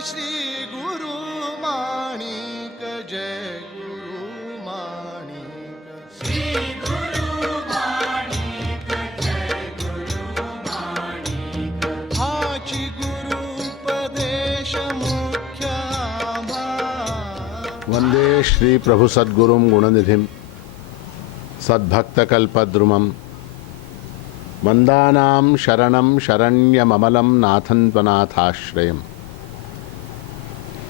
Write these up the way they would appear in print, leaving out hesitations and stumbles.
श्री गुरु माणिक जय गुरु माणिक श्री गुरु माणिक जय गुरु माणिक हाची गुरुपदेश मुख्य वंदे श्री प्रभु सद्गुरुं गुणनिधिं सद्भक्तकल्पद्रुमं वंदानां शरणं शरण्यममलं नाथन्त्वनाथाश्रयम्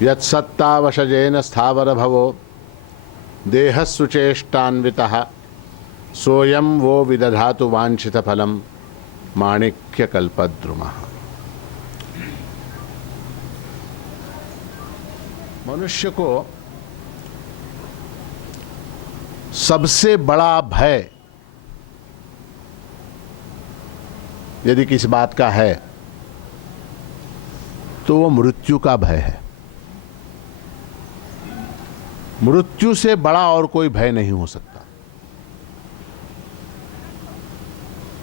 यत्सत्तावशजेन स्थावरभवो देहस्सुचेष्टान्वितः सोऽयं वो विदधातु वाञ्छितफलं माणिक्यकल्पद्रुमः। मनुष्य को सबसे बड़ा भय यदि किसी बात का है तो वो मृत्यु का भय है। मृत्यु से बड़ा और कोई भय नहीं हो सकता।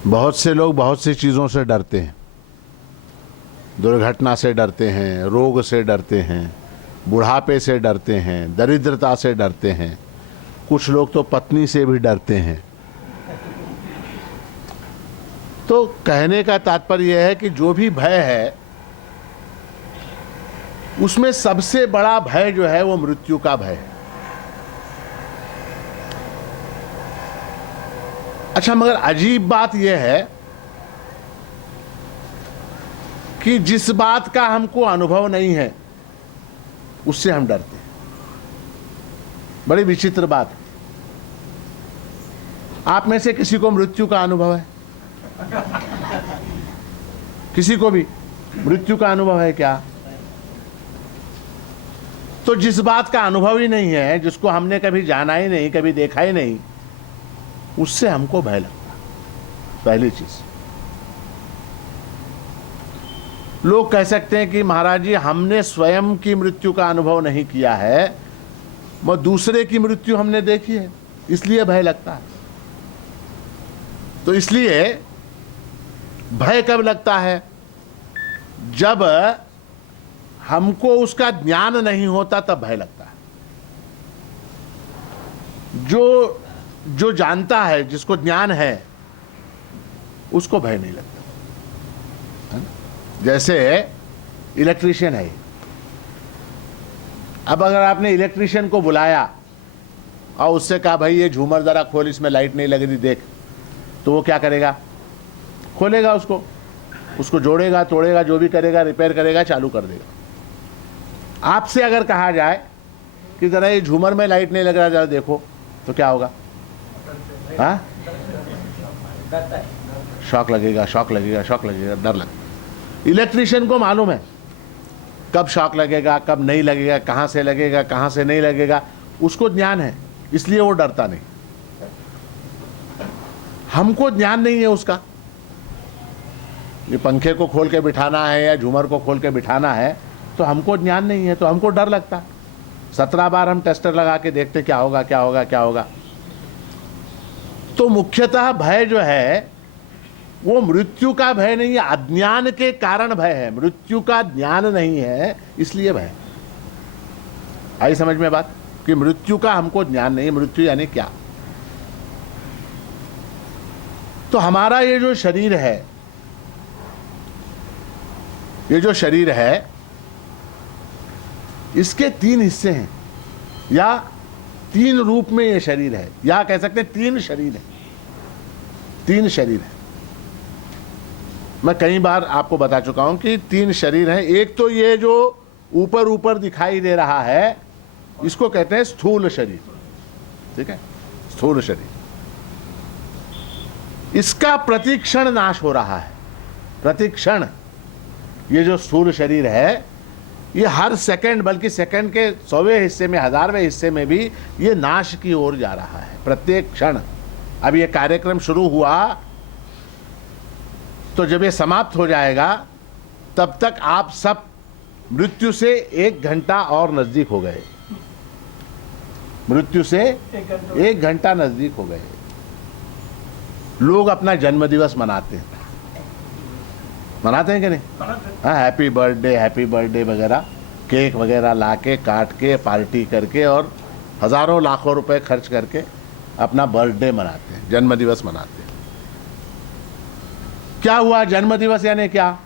बहुत से लोग बहुत सी चीजों से डरते हैं। दुर्घटना से डरते हैं, रोग से डरते हैं, बुढ़ापे से डरते हैं, दरिद्रता से डरते हैं, कुछ लोग तो पत्नी से भी डरते हैं। तो कहने का तात्पर्य यह है कि जो भी भय है उसमें सबसे बड़ा भय जो है वो मृत्यु का भय है। अच्छा, मगर अजीब बात यह है कि जिस बात का हमको अनुभव नहीं है उससे हम डरते हैं। बड़ी विचित्र बात है। आप में से किसी को मृत्यु का अनुभव है? किसी को भी मृत्यु का अनुभव है क्या? तो जिस बात का अनुभव ही नहीं है, जिसको हमने कभी जाना ही नहीं, कभी देखा ही नहीं, उससे हमको भय लगता है। पहली चीज, लोग कह सकते हैं कि महाराज जी हमने स्वयं की मृत्यु का अनुभव नहीं किया है, मगर दूसरे की मृत्यु हमने देखी है, इसलिए भय लगता है। तो इसलिए भय कब लगता है? जब हमको उसका ज्ञान नहीं होता तब भय लगता है। जो जानता है, जिसको ज्ञान है, उसको भय नहीं लगता है? जैसे इलेक्ट्रीशियन है। अब अगर आपने इलेक्ट्रीशियन को बुलाया और उससे कहा भाई ये झूमर जरा खोल, इसमें लाइट नहीं लग रही देख, तो वो क्या करेगा? खोलेगा, उसको जोड़ेगा, तोड़ेगा, जो भी करेगा, रिपेयर करेगा, चालू कर देगा। आपसे अगर कहा जाए कि जरा ये झूमर में लाइट नहीं लग रहा, जरा देखो, तो क्या होगा? हाँ, शॉक लगेगा, शॉक लगेगा, शॉक लगेगा, डर लगेगा। इलेक्ट्रीशियन को मालूम है कब शॉक लगेगा, कब नहीं लगेगा, कहां से लगेगा, कहां से नहीं लगेगा, उसको ज्ञान है, इसलिए वो डरता नहीं। हमको ज्ञान नहीं है उसका। ये पंखे को खोल के बिठाना है या झूमर को खोल के बिठाना है, तो हमको ज्ञान नहीं है, तो हमको डर लगता। 17 बार हम टेस्टर लगा के देखते क्या होगा, क्या होगा, क्या होगा। तो मुख्यतः भय जो है वो मृत्यु का भय नहीं है, अज्ञान के कारण भय है। मृत्यु का ज्ञान नहीं है, इसलिए भय। आई समझ में बात कि मृत्यु का हमको ज्ञान नहीं। मृत्यु यानी क्या? तो हमारा ये जो शरीर है, ये जो शरीर है, इसके 3 हिस्से हैं, या 3 रूप में ये शरीर है, या कह सकते हैं 3 शरीर है। 3 शरीर है। मैं कई बार आपको बता चुका हूं कि 3 शरीर हैं। एक तो ये जो ऊपर ऊपर दिखाई दे रहा है, इसको कहते हैं स्थूल शरीर। ठीक है, स्थूल शरीर। इसका प्रतिक्षण नाश हो रहा है। प्रतिक्षण ये जो स्थूल शरीर है, ये हर सेकंड, बल्कि सेकंड के 100वें हिस्से में, 1000वें हिस्से में भी ये नाश की ओर जा रहा है प्रत्येक क्षण। अब ये कार्यक्रम शुरू हुआ, तो जब ये समाप्त हो जाएगा तब तक आप सब मृत्यु से 1 घंटा और नजदीक हो गए। मृत्यु से 1 घंटा नजदीक हो गए। लोग अपना जन्मदिवस मनाते हैं कि नहीं? हाँ, हैप्पी बर्थडे वगैरह। केक वगैरह ला के काट के पार्टी करके और हज़ारों लाखों रुपए खर्च करके अपना बर्थडे मनाते हैं, जन्मदिवस मनाते हैं। क्या हुआ जन्मदिवस यानी क्या?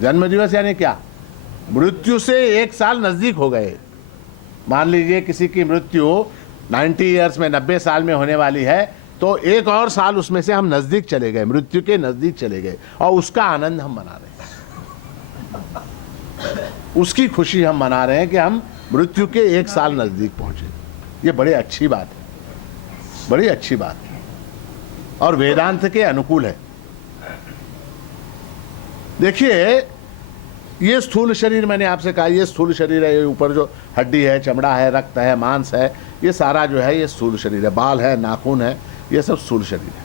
जन्मदिवस यानी क्या? मृत्यु से 1 साल नजदीक हो गए। मान लीजिए किसी की मृत्यु 90 ईयर्स में, 90 साल में होने वाली है, तो 1 और साल उसमें से हम नजदीक चले गए, मृत्यु के नजदीक चले गए, और उसका आनंद हम मना रहे हैं, उसकी खुशी हम मना रहे हैं कि हम मृत्यु के 1 साल नजदीक पहुंचे। ये बड़ी अच्छी बात है, बड़ी अच्छी बात है, और वेदांत के अनुकूल है। देखिए, ये स्थूल शरीर, मैंने आपसे कहा ये स्थूल शरीर है, ये ऊपर जो हड्डी है, चमड़ा है, रक्त है, मांस है, ये सारा जो है ये स्थूल शरीर है, बाल है, नाखून है, ये सब स्थूल शरीर है।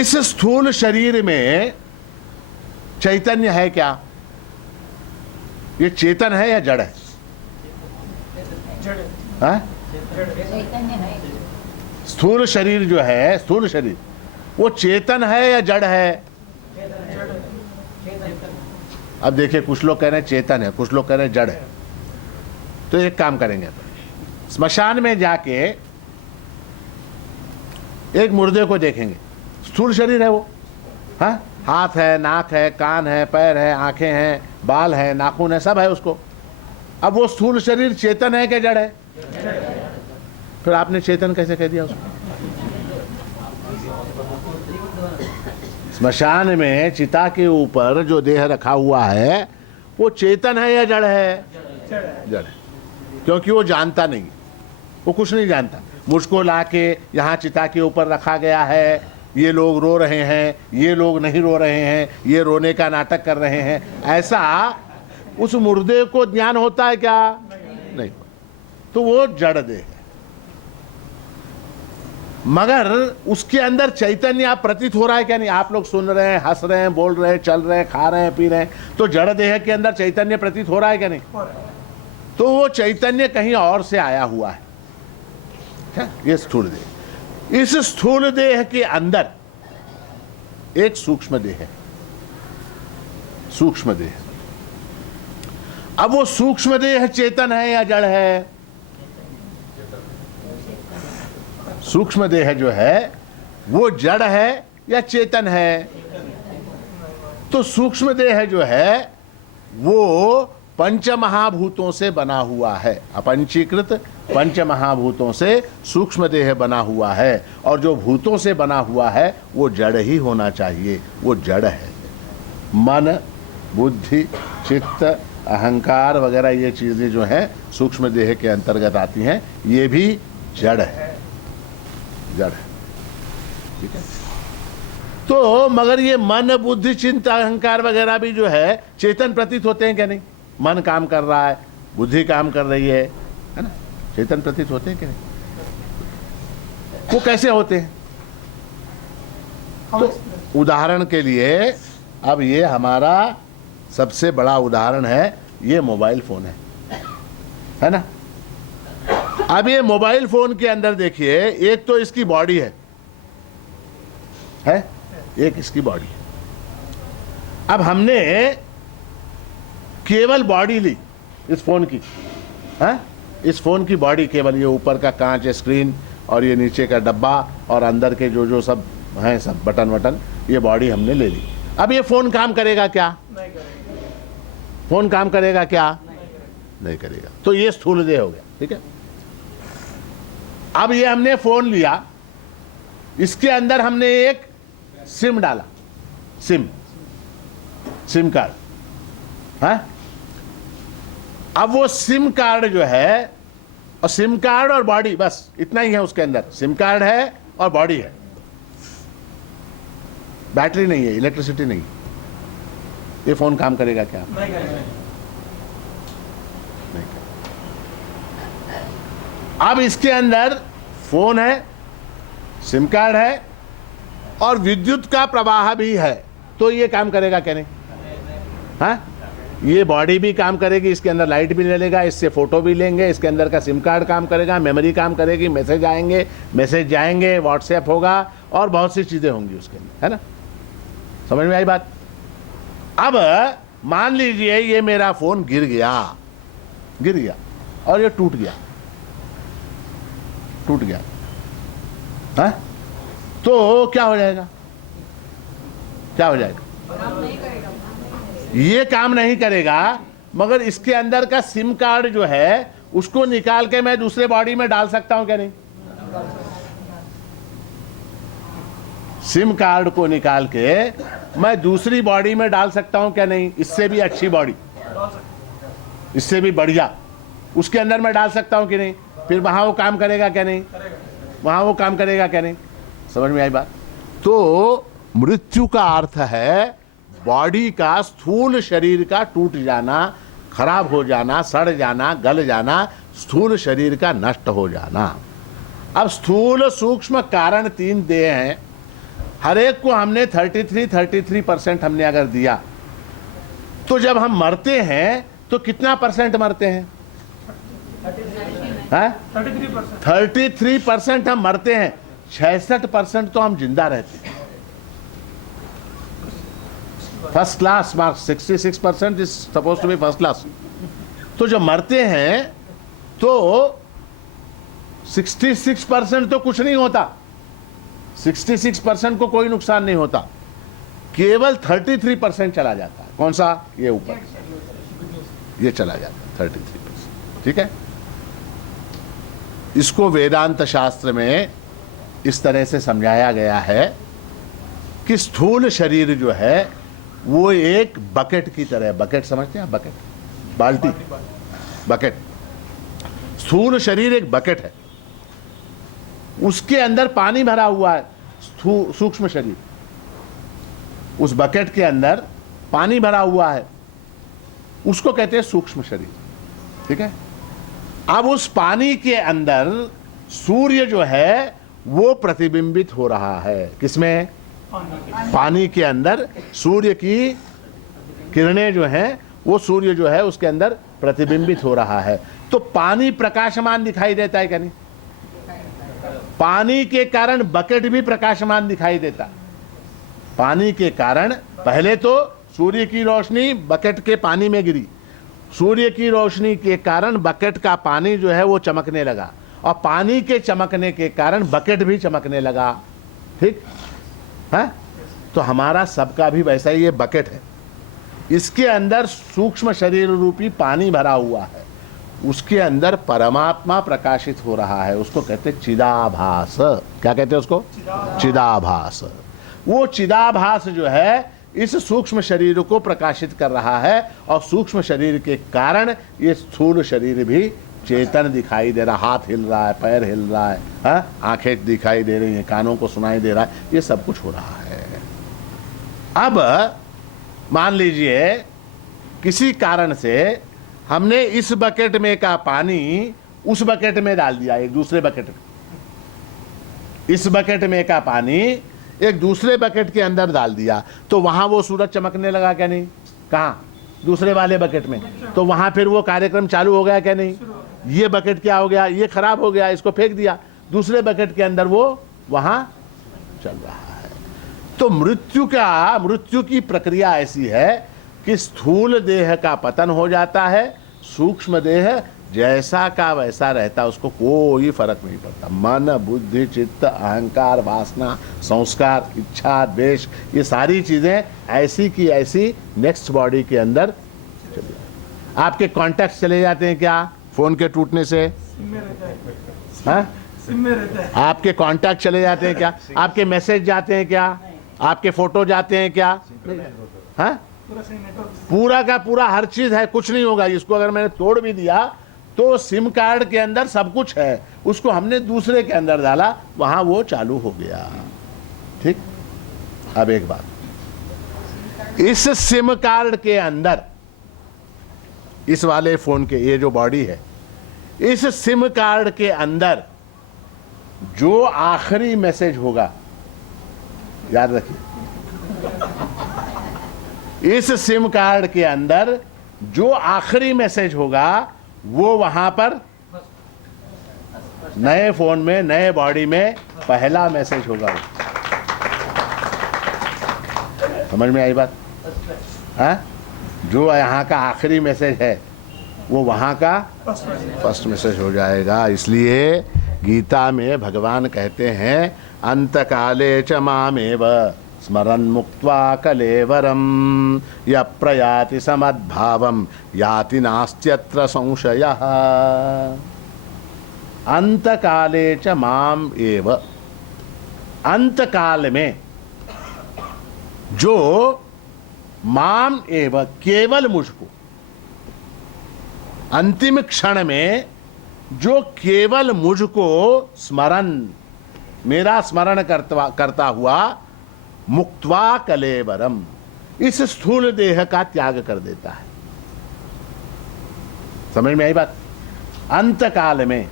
इस स्थूल शरीर में चैतन्य है क्या? ये चेतन है या जड़ है? हाँ? स्थूल शरीर जो है, स्थूल शरीर, वो चेतन है या जड़ है? अब देखिए, कुछ लोग कह रहे हैं चेतन है, कुछ लोग कह रहे हैं जड़ है। तो एक काम करेंगे, स्मशान में जाके एक मुर्दे को देखेंगे, स्थूल शरीर है वो, हाँ, हाथ है, नाक है, कान है, पैर है, आंखें हैं, बाल है, नाखून है, सब है उसको। अब वो स्थूल शरीर चेतन है कि जड़ है? फिर आपने चेतन कैसे कह दिया उसको? स्मशान में चिता के ऊपर जो देह रखा हुआ है वो चेतन है या जड़ है? जड़ है, क्योंकि वो जानता नहीं, वो कुछ नहीं जानता। मुझको लाके यहाँ चिता के ऊपर रखा गया है, ये लोग रो रहे हैं, ये लोग नहीं रो रहे हैं, ये रोने का नाटक कर रहे हैं, ऐसा उस मुर्दे को ज्ञान होता है क्या? नहीं। तो वो जड़ देह है। मगर उसके अंदर चैतन्य आप प्रतीत हो रहा है क्या? नहीं। आप लोग सुन रहे हैं, हंस रहे हैं, बोल रहे हैं, चल रहे हैं, खा रहे हैं, पी रहे हैं, तो जड़ देह के अंदर चैतन्य प्रतीत हो रहा है क्या? नहीं। तो वो चैतन्य कहीं और से आया हुआ है, ये स्थूल देह। इस स्थूल देह के अंदर एक सूक्ष्म देह है, सूक्ष्म देह। अब वो सूक्ष्म देह चेतन है या जड़ है? सूक्ष्म देह जो है वो जड़ है या चेतन है? तो सूक्ष्म देह जो है वो पंच महाभूतों से बना हुआ है, अपंचीकृत पंच महाभूतों से सूक्ष्म देह बना हुआ है, और जो भूतों से बना हुआ है वो जड़ ही होना चाहिए, वो जड़ है। मन, बुद्धि, चित्त, अहंकार वगैरह ये चीजें जो हैं सूक्ष्म देह के अंतर्गत आती हैं, ये भी जड़ है, जड़ है, ठीक है। तो मगर ये मन, बुद्धि, चित्त, अहंकार वगैरह भी जो है चेतन प्रतीत होते हैं क्या? नहीं। मन काम कर रहा है, बुद्धि काम कर रही है ना, चेतन प्रतीत होते हैं कि नहीं? वो कैसे होते हैं? तो उदाहरण के लिए, अब ये हमारा सबसे बड़ा उदाहरण है, ये मोबाइल फोन है ना। अब ये मोबाइल फोन के अंदर देखिए, एक तो इसकी बॉडी है, एक इसकी बॉडी है। अब हमने केवल बॉडी ली इस फोन की, इस फोन की बॉडी, केवल ये ऊपर का कांच, स्क्रीन, और ये नीचे का डब्बा, और अंदर के जो जो सब हैं, सब बटन वटन, ये बॉडी हमने ले ली। अब ये फोन काम करेगा क्या? नहीं करेगा। फोन काम करेगा क्या? नहीं करेगा। तो ये स्थूल देह हो गया, ठीक है। अब ये हमने फोन लिया, इसके अंदर हमने एक सिम डाला, सिम कार्ड, अब वो सिम कार्ड जो है, और सिम कार्ड और बॉडी, बस इतना ही है उसके अंदर। सिम कार्ड है और बॉडी है, बैटरी नहीं है, इलेक्ट्रिसिटी नहीं। ये फोन काम करेगा क्या? नहीं करेगा। अब इसके अंदर फोन है, सिम कार्ड है, और विद्युत का प्रवाह भी है, तो ये काम करेगा क्या? नहीं। ये बॉडी भी काम करेगी, इसके अंदर लाइट भी ले लेगा, इससे फोटो भी लेंगे, इसके अंदर का सिम कार्ड काम करेगा, मेमोरी काम करेगी, मैसेज आएंगे, मैसेज जाएंगे, व्हाट्सएप होगा, और बहुत सी चीजें होंगी उसके अंदर, है ना। समझ में आई बात? अब मान लीजिए ये मेरा फोन गिर गया और ये टूट गया है? तो क्या हो जाएगा? ये काम नहीं करेगा, मगर इसके अंदर का सिम कार्ड जो है उसको निकाल के मैं दूसरे बॉडी में डाल सकता हूं क्या नहीं? सिम कार्ड को निकाल के मैं दूसरी बॉडी में डाल सकता हूं क्या नहीं? इससे भी अच्छी बॉडी, इससे भी बढ़िया उसके अंदर मैं डाल सकता हूं कि नहीं? फिर वहां वो काम करेगा क्या नहीं? समझ में आई बात? तो मृत्यु का अर्थ है बॉडी का, स्थूल शरीर का टूट जाना, खराब हो जाना, सड़ जाना, गल जाना, स्थूल शरीर का नष्ट हो जाना। अब स्थूल सूक्ष्म कारण 3 देह हैं, हर एक को हमने 33% हमने अगर दिया, तो जब हम मरते हैं तो कितना परसेंट मरते हैं? 33% हम मरते हैं, 66% तो हम जिंदा रहते हैं। First class marks 66% is suppose to be first class. तो जब मरते हैं तो 66% तो कुछ नहीं होता, 66% को कोई नुकसान नहीं होता, केवल 33% चला जाता है। कौन सा? ये ऊपर, ये चला जाता है 33%। ठीक है, इसको वेदांत शास्त्र में इस तरह से समझाया गया है कि स्थूल शरीर जो है वो एक बकेट की तरह, बकेट समझते हैं? बकेट, बाल्टी, बकेट। स्थूल शरीर एक बकेट है, उसके अंदर पानी भरा हुआ है। सूक्ष्म शरीर, उस बकेट के अंदर पानी भरा हुआ है, उसको कहते हैं सूक्ष्म शरीर। ठीक है, अब उस पानी के अंदर सूर्य जो है वो प्रतिबिंबित हो रहा है। किसमें? पानी के अंदर सूर्य की किरणें जो हैं वो सूर्य जो है उसके अंदर प्रतिबिंबित हो रहा है। तो पानी प्रकाशमान दिखाई देता है क्या नहीं? पानी के कारण बकेट भी प्रकाशमान दिखाई देता। पानी के कारण पहले तो सूर्य की रोशनी बकेट के पानी में गिरी, सूर्य की रोशनी के कारण बकेट का पानी जो है वो चमकने लगा, और पानी के चमकने के कारण बकेट भी चमकने लगा। ठीक है, तो हमारा सबका भी वैसा ही ये बकेट है, इसके अंदर सूक्ष्म शरीर रूपी पानी भरा हुआ है, उसके अंदर परमात्मा प्रकाशित हो रहा है, उसको कहते हैं चिदाभास। क्या कहते हैं उसको? चिदाभास। वो चिदाभास जो है इस सूक्ष्म शरीर को प्रकाशित कर रहा है, और सूक्ष्म शरीर के कारण ये स्थूल शरीर भी चेतन दिखाई दे रहा, हाथ हिल रहा है, पैर हिल रहा है, आंखें दिखाई दे रही हैं, कानों को सुनाई दे रहा है, ये सब कुछ हो रहा है। अब मान लीजिए किसी कारण से हमने इस बकेट में का पानी उस बकेट में डाल दिया, एक दूसरे बकेट में, इस बकेट में का पानी एक दूसरे बकेट के अंदर डाल दिया, तो वहां वो सूरज चमकने लगा क्या नहीं? कहाँ? दूसरे वाले बकेट में। तो वहां फिर वो कार्यक्रम चालू हो गया क्या नहीं? ये बकेट क्या हो गया? ये खराब हो गया, इसको फेंक दिया, दूसरे बकेट के अंदर वो वहां चल रहा है। तो मृत्यु की प्रक्रिया ऐसी है कि स्थूल देह का पतन हो जाता है, सूक्ष्म देह जैसा का वैसा रहता, उसको कोई फर्क नहीं पड़ता। मन, बुद्धि, चित्त, अहंकार, वासना, संस्कार, इच्छा, द्वेष, ये सारी चीजें ऐसी की ऐसी नेक्स्ट बॉडी के अंदर चली। आपके कॉन्टैक्ट चले जाते हैं क्या फोन के टूटने से? आपके कॉन्टैक्ट चले जाते हैं क्या? आपके मैसेज जाते हैं क्या? आपके फोटो जाते हैं क्या? हाँ, पूरा का पूरा हर चीज है, कुछ नहीं होगा। इसको अगर मैंने तोड़ भी दिया तो सिम कार्ड के अंदर सब कुछ है, उसको हमने दूसरे के अंदर डाला, वहां वो चालू हो गया। ठीक, अब एक बात, इस सिम कार्ड के अंदर, इस वाले फोन के ये जो बॉडी है, इस सिम कार्ड के अंदर जो आखिरी मैसेज होगा, याद रखिए, इस सिम कार्ड के अंदर जो आखिरी मैसेज होगा वो वहां पर नए फोन में, नए बॉडी में पहला मैसेज होगा। समझ में आई बात? है? जो यहाँ का आखिरी मैसेज है वो वहाँ का फर्स्ट मैसेज हो जाएगा। इसलिए गीता में भगवान कहते हैं अंत काले च मामेव स्मरन् मुक्त्वा कलेवरम य प्रयाति समद्भावम याति नास्त्यत्र संशयः। अंत काले च माम एव, अंत काल में जो माम एव केवल मुझको, अंतिम क्षण में जो केवल मुझको स्मरण, मेरा स्मरण करता हुआ मुक्त्वा कलेवरम, इस स्थूल देह का त्याग कर देता है। समझ में आई बात? अंत काल में,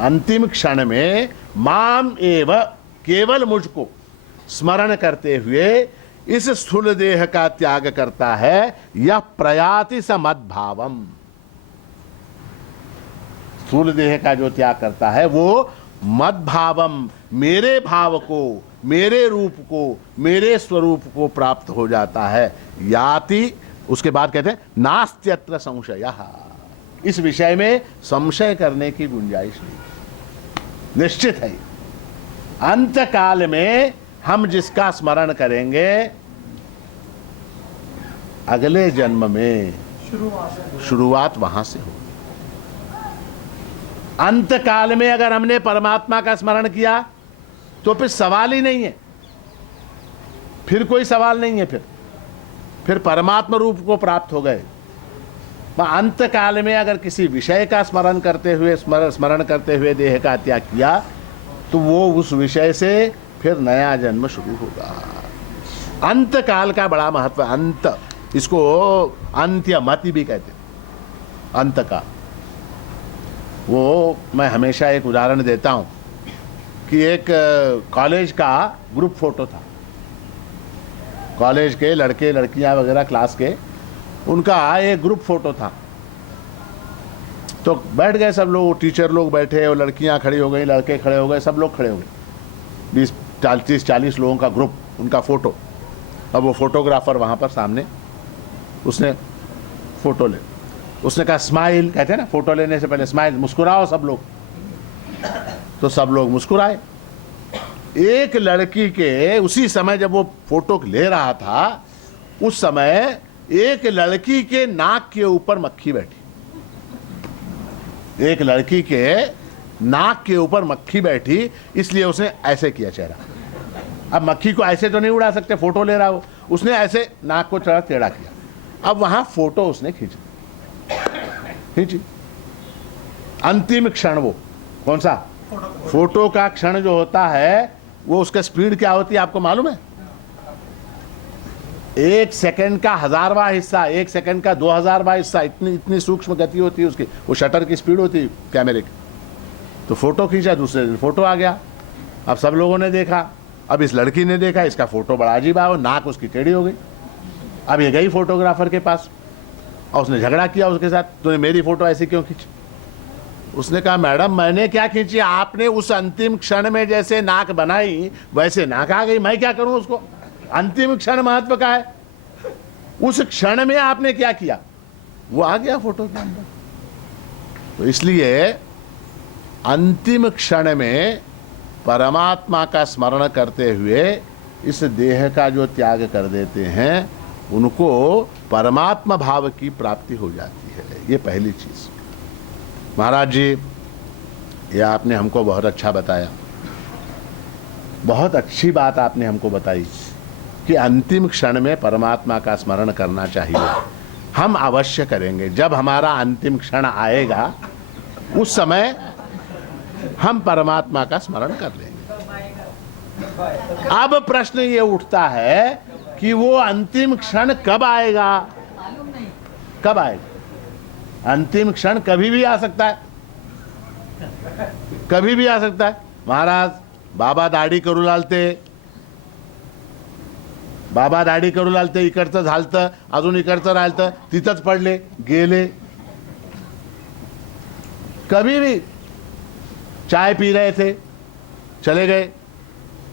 अंतिम क्षण में माम एव केवल मुझको स्मरण करते हुए इस स्थूल देह का त्याग करता है। यह प्रयाति समद्भावम, स्थूल देह का जो त्याग करता है वो मद्भावम, मेरे भाव को, मेरे रूप को, मेरे स्वरूप को प्राप्त हो जाता है। याति, उसके बाद कहते हैं नास्त्यत्र संशयः, इस विषय में संशय करने की गुंजाइश नहीं, निश्चित है। अंत काल में हम जिसका स्मरण करेंगे अगले जन्म में शुरुआत वहां से हो। अंत काल में अगर हमने परमात्मा का स्मरण किया तो फिर सवाल ही नहीं है, फिर कोई सवाल नहीं है, फिर परमात्मा रूप को प्राप्त हो गए। अंत काल में अगर किसी विषय का स्मरण करते हुए स्मरण करते हुए देह का त्याग किया तो वो उस विषय से फिर नया जन्म शुरू होगा। अंत काल का बड़ा महत्व, अंत, इसको अंत्यमति भी कहते हैं, अंत का। वो मैं हमेशा एक उदाहरण देता हूं कि एक कॉलेज का ग्रुप फोटो था, कॉलेज के लड़के लड़कियां वगैरह क्लास के, उनका एक ग्रुप फोटो था। तो बैठ गए सब लोग, टीचर लोग बैठे और लड़कियां खड़ी हो गई, लड़के खड़े हो गए, सब लोग खड़े हो गए। 20-40 लोगों का ग्रुप, उनका फोटो। अब वो फोटोग्राफर वहां पर सामने, उसने फोटो ले, उसने कहा स्माइल, कहते हैं ना फोटो लेने से पहले स्माइल, मुस्कुराओ सब लोग। तो सब लोग मुस्कुराए। एक लड़की के उसी समय जब वो फोटो ले रहा था, उस समय एक लड़की के नाक के ऊपर मक्खी बैठी, एक लड़की के नाक के ऊपर मक्खी बैठी, इसलिए उसने ऐसे किया चेहरा। अब मक्खी को ऐसे तो नहीं उड़ा सकते, फोटो ले रहा हो, उसने ऐसे नाक को थोड़ा टेढ़ा किया। अब वहां फोटो उसने खींची। अंतिम क्षण, वो कौन सा फोटो का क्षण जो होता है, वो उसका स्पीड क्या होती है आपको मालूम है? 1 सेकंड का 1000वां हिस्सा, 1 सेकंड का 2000वां हिस्सा, इतनी सूक्ष्म गति होती है उसकी। वो शटर की स्पीड होती है कैमरे की। तो फोटो खींचा, दूसरे दिन फोटो आ गया। अब सब लोगों ने देखा, अब इस लड़की ने देखा, इसका फोटो बड़ा अजीब आया, नाक उसकी टेढ़ी हो गई। अब ये गई फोटोग्राफर के पास और उसने झगड़ा किया उसके साथ, तूने मेरी फोटो ऐसे क्यों खींची? उसने कहा मैडम मैंने क्या खींची, आपने उस अंतिम क्षण में जैसे नाक बनाई वैसे नाक आ गई, मैं क्या करूं उसको? अंतिम क्षण महत्व का है, उस क्षण में आपने क्या किया, वो आ गया फोटो के अंदर। तो इसलिए अंतिम क्षण में परमात्मा का स्मरण करते हुए इस देह का जो त्याग कर देते हैं, उनको परमात्मा भाव की प्राप्ति हो जाती है। ये पहली चीज। महाराज जी, ये आपने हमको बहुत अच्छा बताया, बहुत अच्छी बात आपने हमको बताई कि अंतिम क्षण में परमात्मा का स्मरण करना चाहिए। हम अवश्य करेंगे। जब हमारा अंतिम क्षण आएगा उस समय हम परमात्मा का स्मरण कर लेंगे। अब प्रश्न ये उठता है कि वो अंतिम क्षण कब आएगा? कब आएगा? अंतिम क्षण कभी भी आ सकता है, कभी भी आ सकता है। महाराज बाबा दाढी करू लागते, इकडचं झालतं, अजून इकडचं राहिलं, तिथंच पडले, गेले। कभी भी चाय पी रहे थे, चले गए,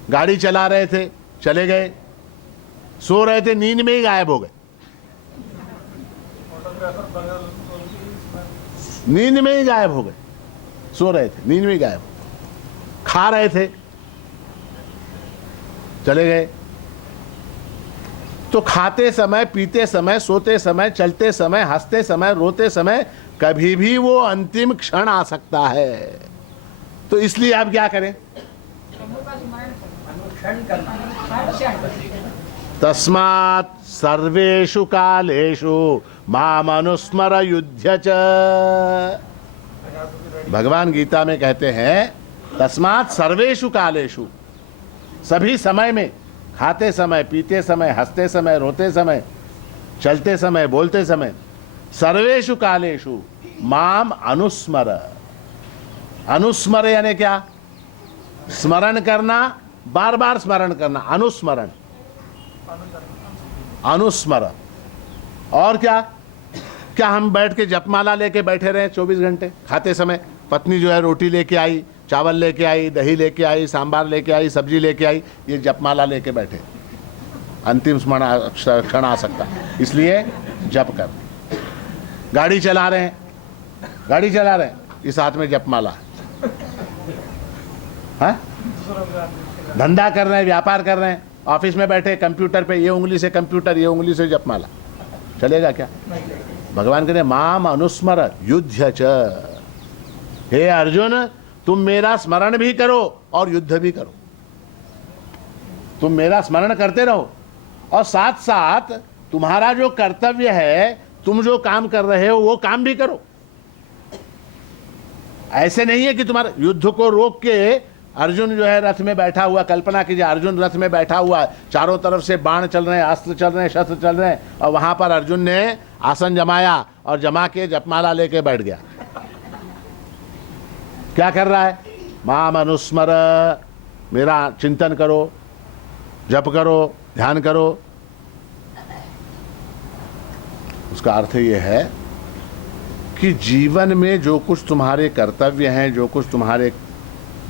गाड़ी चला रहे थे, चले गए, सो रहे थे, नींद में ही गायब हो गए। नींद में ही गायब हो गए, सो रहे थे, नींद में ही गायब, खा रहे थे, चले गए। तो खाते समय, पीते समय, सोते समय, चलते समय, हंसते समय, रोते समय कभी भी वो अंतिम क्षण आ सकता है। तो इसलिए आप क्या करें? तस्मात् सर्वेषु कालेषु माम अनुस्मर युध्य च। भगवान गीता में कहते हैं तस्मात् सर्वेषु कालेषु, सभी समय में, खाते समय, पीते समय, हंसते समय, रोते समय, चलते समय, बोलते समय, सर्वेषु कालेषु माम अनुस्मर। अनुस्मर यानी क्या? स्मरण करना, बार बार स्मरण करना, अनुस्मरण, अनुस्मरण। और क्या? क्या हम बैठ के जपमाला लेके बैठे रहे 24 घंटे? खाते समय पत्नी जो है रोटी लेके आई, चावल लेके आई, दही लेके आई, सांबार लेके आई, सब्जी लेके आई, ये जपमाला लेके बैठे, अंतिम स्मरण क्षण आ सकता है, इसलिए जप कर। गाड़ी चला रहे हैं, गाड़ी चला रहे हैं, इस हाथ में जपमाला है, धंधा कर रहे हैं, व्यापार कर रहे हैं, ऑफिस में बैठे कंप्यूटर पे, ये उंगली से कंप्यूटर, ये उंगली से जपमाला, चलेगा क्या? भगवान कहते माम अनुस्मर युद्ध च। हे अर्जुन, तुम मेरा स्मरण भी करो और युद्ध भी करो। तुम मेरा स्मरण करते रहो और साथ साथ तुम्हारा जो कर्तव्य है, तुम जो काम कर रहे हो वो काम भी करो। ऐसे नहीं है कि तुम्हारे युद्ध को रोक के अर्जुन जो है रथ में बैठा हुआ, कल्पना कीजिए अर्जुन रथ में बैठा हुआ है, चारों तरफ से बाण चल रहे हैं, अस्त्र चल रहे हैं, शस्त्र चल रहे हैं, और वहां पर अर्जुन ने आसन जमाया और जमा के जपमाला लेके बैठ गया। क्या कर रहा है? माम अनुस्मर, मेरा चिंतन करो, जप करो, ध्यान करो। उसका अर्थ यह है कि जीवन में जो कुछ तुम्हारे कर्तव्य हैं, जो कुछ तुम्हारे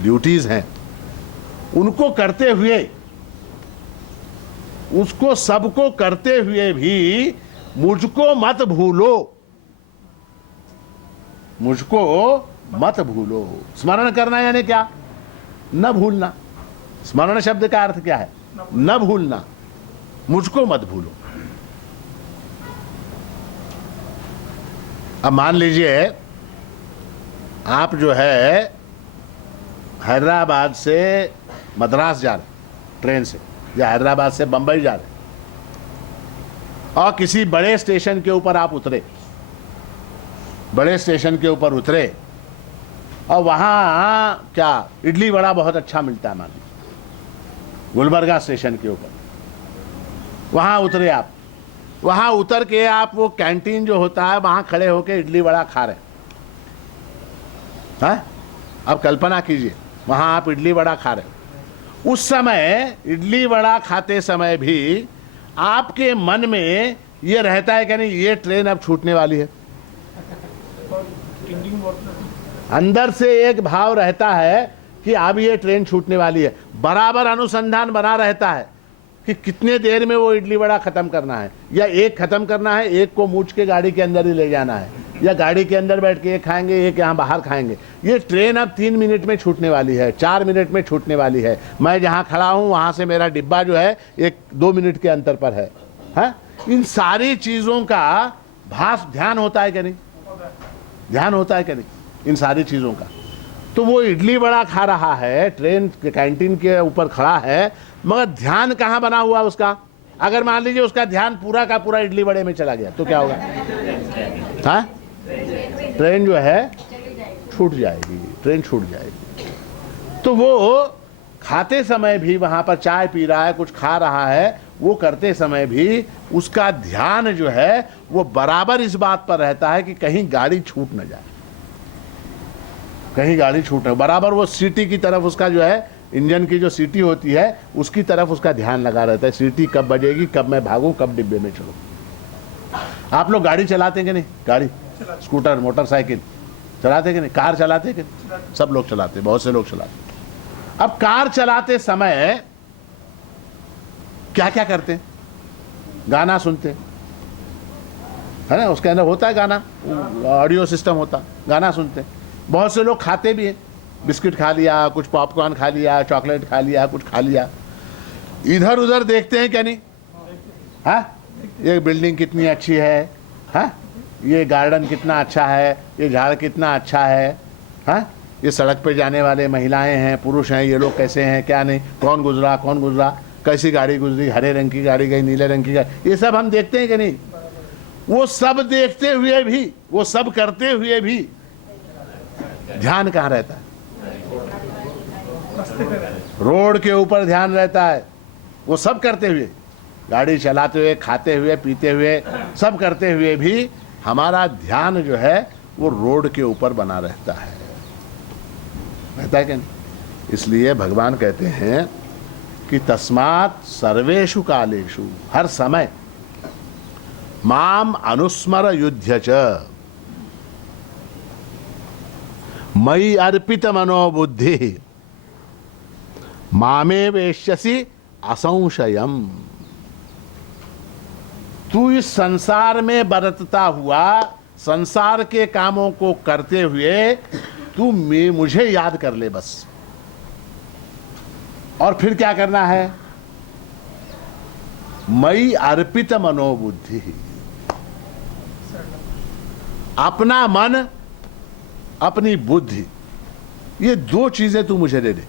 ड्यूटीज हैं, उनको करते हुए, उसको सबको करते हुए भी मुझको मत भूलो, मुझको मत भूलो। स्मरण करना यानी क्या? न भूलना। स्मरण शब्द का अर्थ क्या है? न भूलना, मुझको मत भूलो। अब मान लीजिए आप जो है हैदराबाद से मद्रास जा रहे ट्रेन से, या हैदराबाद से बंबई जा रहे, और किसी बड़े स्टेशन के ऊपर आप उतरे, बड़े स्टेशन के ऊपर उतरे, और वहां क्या इडली वड़ा बहुत अच्छा मिलता है, मान लीजिए गुलबर्गा स्टेशन के ऊपर, वहां उतरे आप, वहां उतर के आप वो कैंटीन जो होता है वहां खड़े होके इडली वड़ा खा रहे हैं। अब कल्पना कीजिए वहां आप इडली वड़ा खा रहे हो। उस समय इडली वड़ा खाते समय भी आपके मन में ये रहता है कि नहीं ये ट्रेन अब छूटने वाली है। अंदर से एक भाव रहता है कि अब ये ट्रेन छूटने वाली है। बराबर अनुसंधान बना रहता है कि कितने देर में वो इडली वड़ा खत्म करना है, या एक खत्म करना है, एक को मूछ के गाड़ी के अंदर ही ले जाना है, या गाड़ी के अंदर बैठ के एक खाएंगे, एक यहाँ बाहर खाएंगे। ये ट्रेन अब 3 मिनट में छूटने वाली है, 4 मिनट में छूटने वाली है। मैं जहाँ खड़ा हूँ वहाँ से मेरा डिब्बा जो है 1-2 मिनट के अंतर पर है। हाँ, इन सारी चीज़ों का भास ध्यान होता है कि नहीं? ध्यान होता है कि नहीं इन सारी चीज़ों का? तो वो इडली वड़ा खा रहा है, ट्रेन के कैंटीन के ऊपर खड़ा है, मगर ध्यान कहाँ बना हुआ उसका? अगर मान लीजिए उसका ध्यान पूरा का पूरा इडली वड़े में चला गया तो क्या होगा? हाँ, ट्रेन जो है छूट जाएगी, ट्रेन छूट जाएगी। तो वो खाते समय भी वहाँ पर चाय पी रहा है, कुछ खा रहा है, वो करते समय भी उसका ध्यान जो है वो बराबर इस बात पर रहता है कि कहीं गाड़ी छूट न जाए, कहीं गाड़ी छूट न। बराबर वो सीटी की तरफ उसका जो है, इंजन की जो सीटी होती है उसकी तरफ उसका ध्यान लगा रहता है, सीटी कब बजेगी, कब मैं भागूं, कब डिब्बे में चलूं। आप लोग गाड़ी चलाते हैं कि नहीं? गाड़ी, स्कूटर, मोटरसाइकिल चलाते कि नहीं? कार चलाते कि नहीं? सब लोग चलाते, बहुत से लोग चलाते। अब कार चलाते समय क्या क्या करते हैं? गाना सुनते, है ना, उसके अंदर होता है गाना, ऑडियो सिस्टम होता, गाना सुनते हैं। बहुत से लोग खाते भी हैं, बिस्किट खा लिया, कुछ पॉपकॉर्न खा लिया, चॉकलेट खा लिया, कुछ खा लिया, इधर उधर देखते हैं क्या नहीं? हाँ, ये बिल्डिंग कितनी अच्छी है, हाँ, ये गार्डन कितना अच्छा है, ये झाड़ कितना अच्छा है, हाँ, ये सड़क पे जाने वाले महिलाएं हैं, पुरुष हैं, ये लोग कैसे हैं, क्या नहीं, कौन गुजरा, कैसी गाड़ी गुजरी, हरे रंग की गाड़ी गई, नीले रंग की गाड़ी, ये सब हम देखते हैं कि नहीं? वो सब देखते हुए भी, वो सब करते हुए भी ध्यान कहाँ रहता है? रोड के ऊपर ध्यान रहता है। वो सब करते हुए, गाड़ी चलाते हुए, खाते हुए, पीते हुए, सब करते हुए भी हमारा ध्यान जो है वो रोड के ऊपर बना रहता है कि नहीं? इसलिए भगवान कहते हैं कि तस्मात् सर्वेषु कालेषु, हर समय, माम अनुस्मर युध्य च मयि अर्पित मनोबुद्धि मामे वेश्यसि असंशयम। तू इस संसार में बरतता हुआ, संसार के कामों को करते हुए तू मुझे याद कर ले बस। और फिर क्या करना है? मयि अर्पित मनोबुद्धि, अपना मन, अपनी बुद्धि, ये दो चीजें तू मुझे दे दे,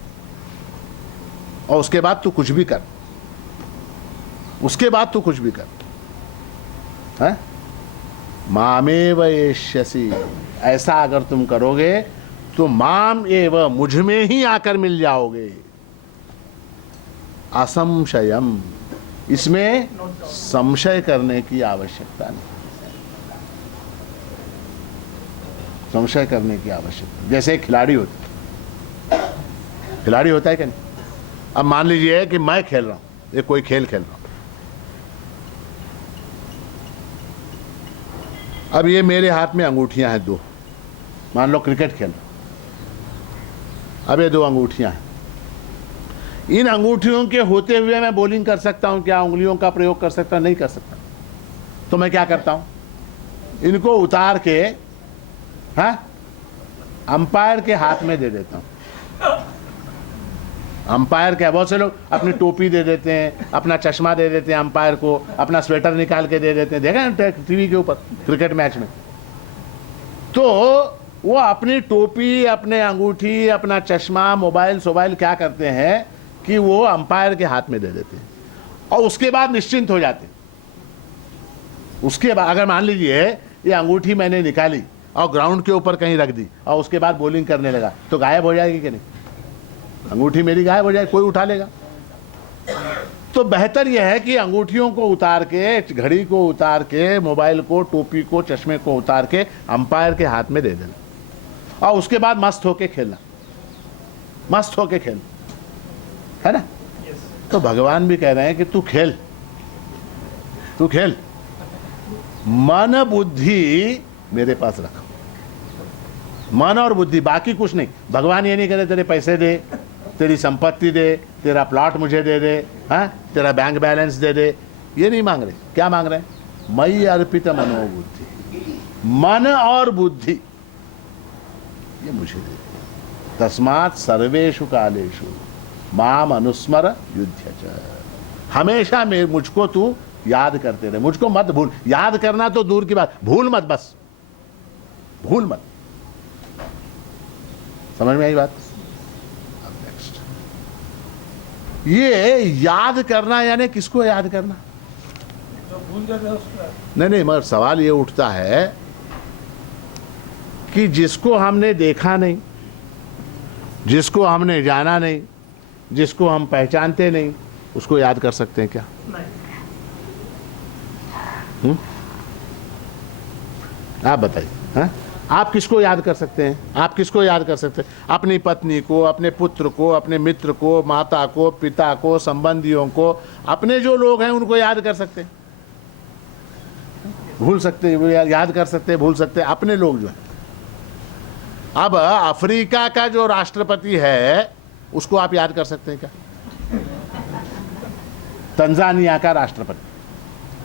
और उसके बाद तू कुछ भी कर, उसके बाद तू कुछ भी कर, है? मामेव एष्यसि, ऐसा अगर तुम करोगे तो माम एव, मुझ में ही आकर मिल जाओगे। असंशयम, इसमें संशय करने की आवश्यकता नहीं, संशय करने की आवश्यकता। जैसे एक खिलाड़ी होता है क्या नहीं? अब मान लीजिए कि मैं खेल रहा हूं, ये कोई खेल खेल रहा हूं, अब ये मेरे हाथ में अंगूठियां हैं दो, मान लो क्रिकेट खेल रहा हूं, अब ये दो अंगूठियां हैं, इन अंगूठियों के होते हुए मैं बॉलिंग कर सकता हूं क्या? उंगलियों का प्रयोग कर सकता? नहीं कर सकता। तो मैं क्या करता हूं? इनको उतार के, हाँ, अंपायर के हाथ में दे देता हूं। अंपायर क्या, बहुत से लोग अपनी टोपी दे देते हैं, अपना चश्मा दे देते हैं अंपायर को, अपना स्वेटर निकाल के दे देते हैं, देखा ना टीवी के ऊपर क्रिकेट मैच में? तो वो अपनी टोपी, अपने अंगूठी, अपना चश्मा, मोबाइल क्या करते हैं कि वो अंपायर के हाथ में दे देते हैं, और उसके बाद निश्चिंत हो जाते हैं। उसके बाद अगर मान लीजिए ये अंगूठी मैंने निकाली और ग्राउंड के ऊपर कहीं रख दी और उसके बाद बॉलिंग करने लगा, तो गायब हो जाएगी कि नहीं? अंगूठी मेरी गायब हो जाए, कोई उठा लेगा। तो बेहतर यह है कि अंगूठियों को उतार के, घड़ी को उतार के, मोबाइल को, टोपी को, चश्मे को उतार के अंपायर के हाथ में दे देना, और उसके बाद मस्त होके खेलना, मस्त होके खेल, है ना? तो भगवान भी कह रहे हैं कि तू खेल, तू खेल, मन बुद्धि मेरे पास रख, मन और बुद्धि, बाकी कुछ नहीं। भगवान ये नहीं कह रहे तेरे पैसे दे, तेरी संपत्ति दे, तेरा प्लॉट मुझे दे दे, हाँ, तेरा बैंक बैलेंस दे दे, ये नहीं मांग रहे। क्या मांग रहे हैं? मयि अर्पित मनोबुद्धि, मन और बुद्धि ये मुझे दे दे। तस्मात् सर्वेषु कालेषु माम अनुस्मर युध्य च, हमेशा मुझको तू याद करते रहे, मुझको मत भूल। याद करना तो दूर की बात, भूल मत, बस भूल मत। समझ में आई बात? अब नेक्स्ट, ये याद करना यानी किसको याद करना? भूल जाता है उसका। नहीं, मगर सवाल ये उठता है कि जिसको हमने देखा नहीं, जिसको हमने जाना नहीं, जिसको हम पहचानते नहीं, उसको याद कर सकते हैं क्या? आप बताइए, हाँ? आप किसको याद कर सकते हैं? आप किसको याद कर सकते हैं? अपनी पत्नी को, अपने पुत्र को, अपने मित्र को, माता को, पिता को, संबंधियों को, अपने जो लोग हैं उनको याद कर सकते हैं, भूल सकते हैं, याद कर सकते हैं, भूल सकते हैं, अपने लोग जो हैं। अब अफ्रीका का जो राष्ट्रपति है उसको आप याद कर सकते हैं क्या? तंजानिया का राष्ट्रपति,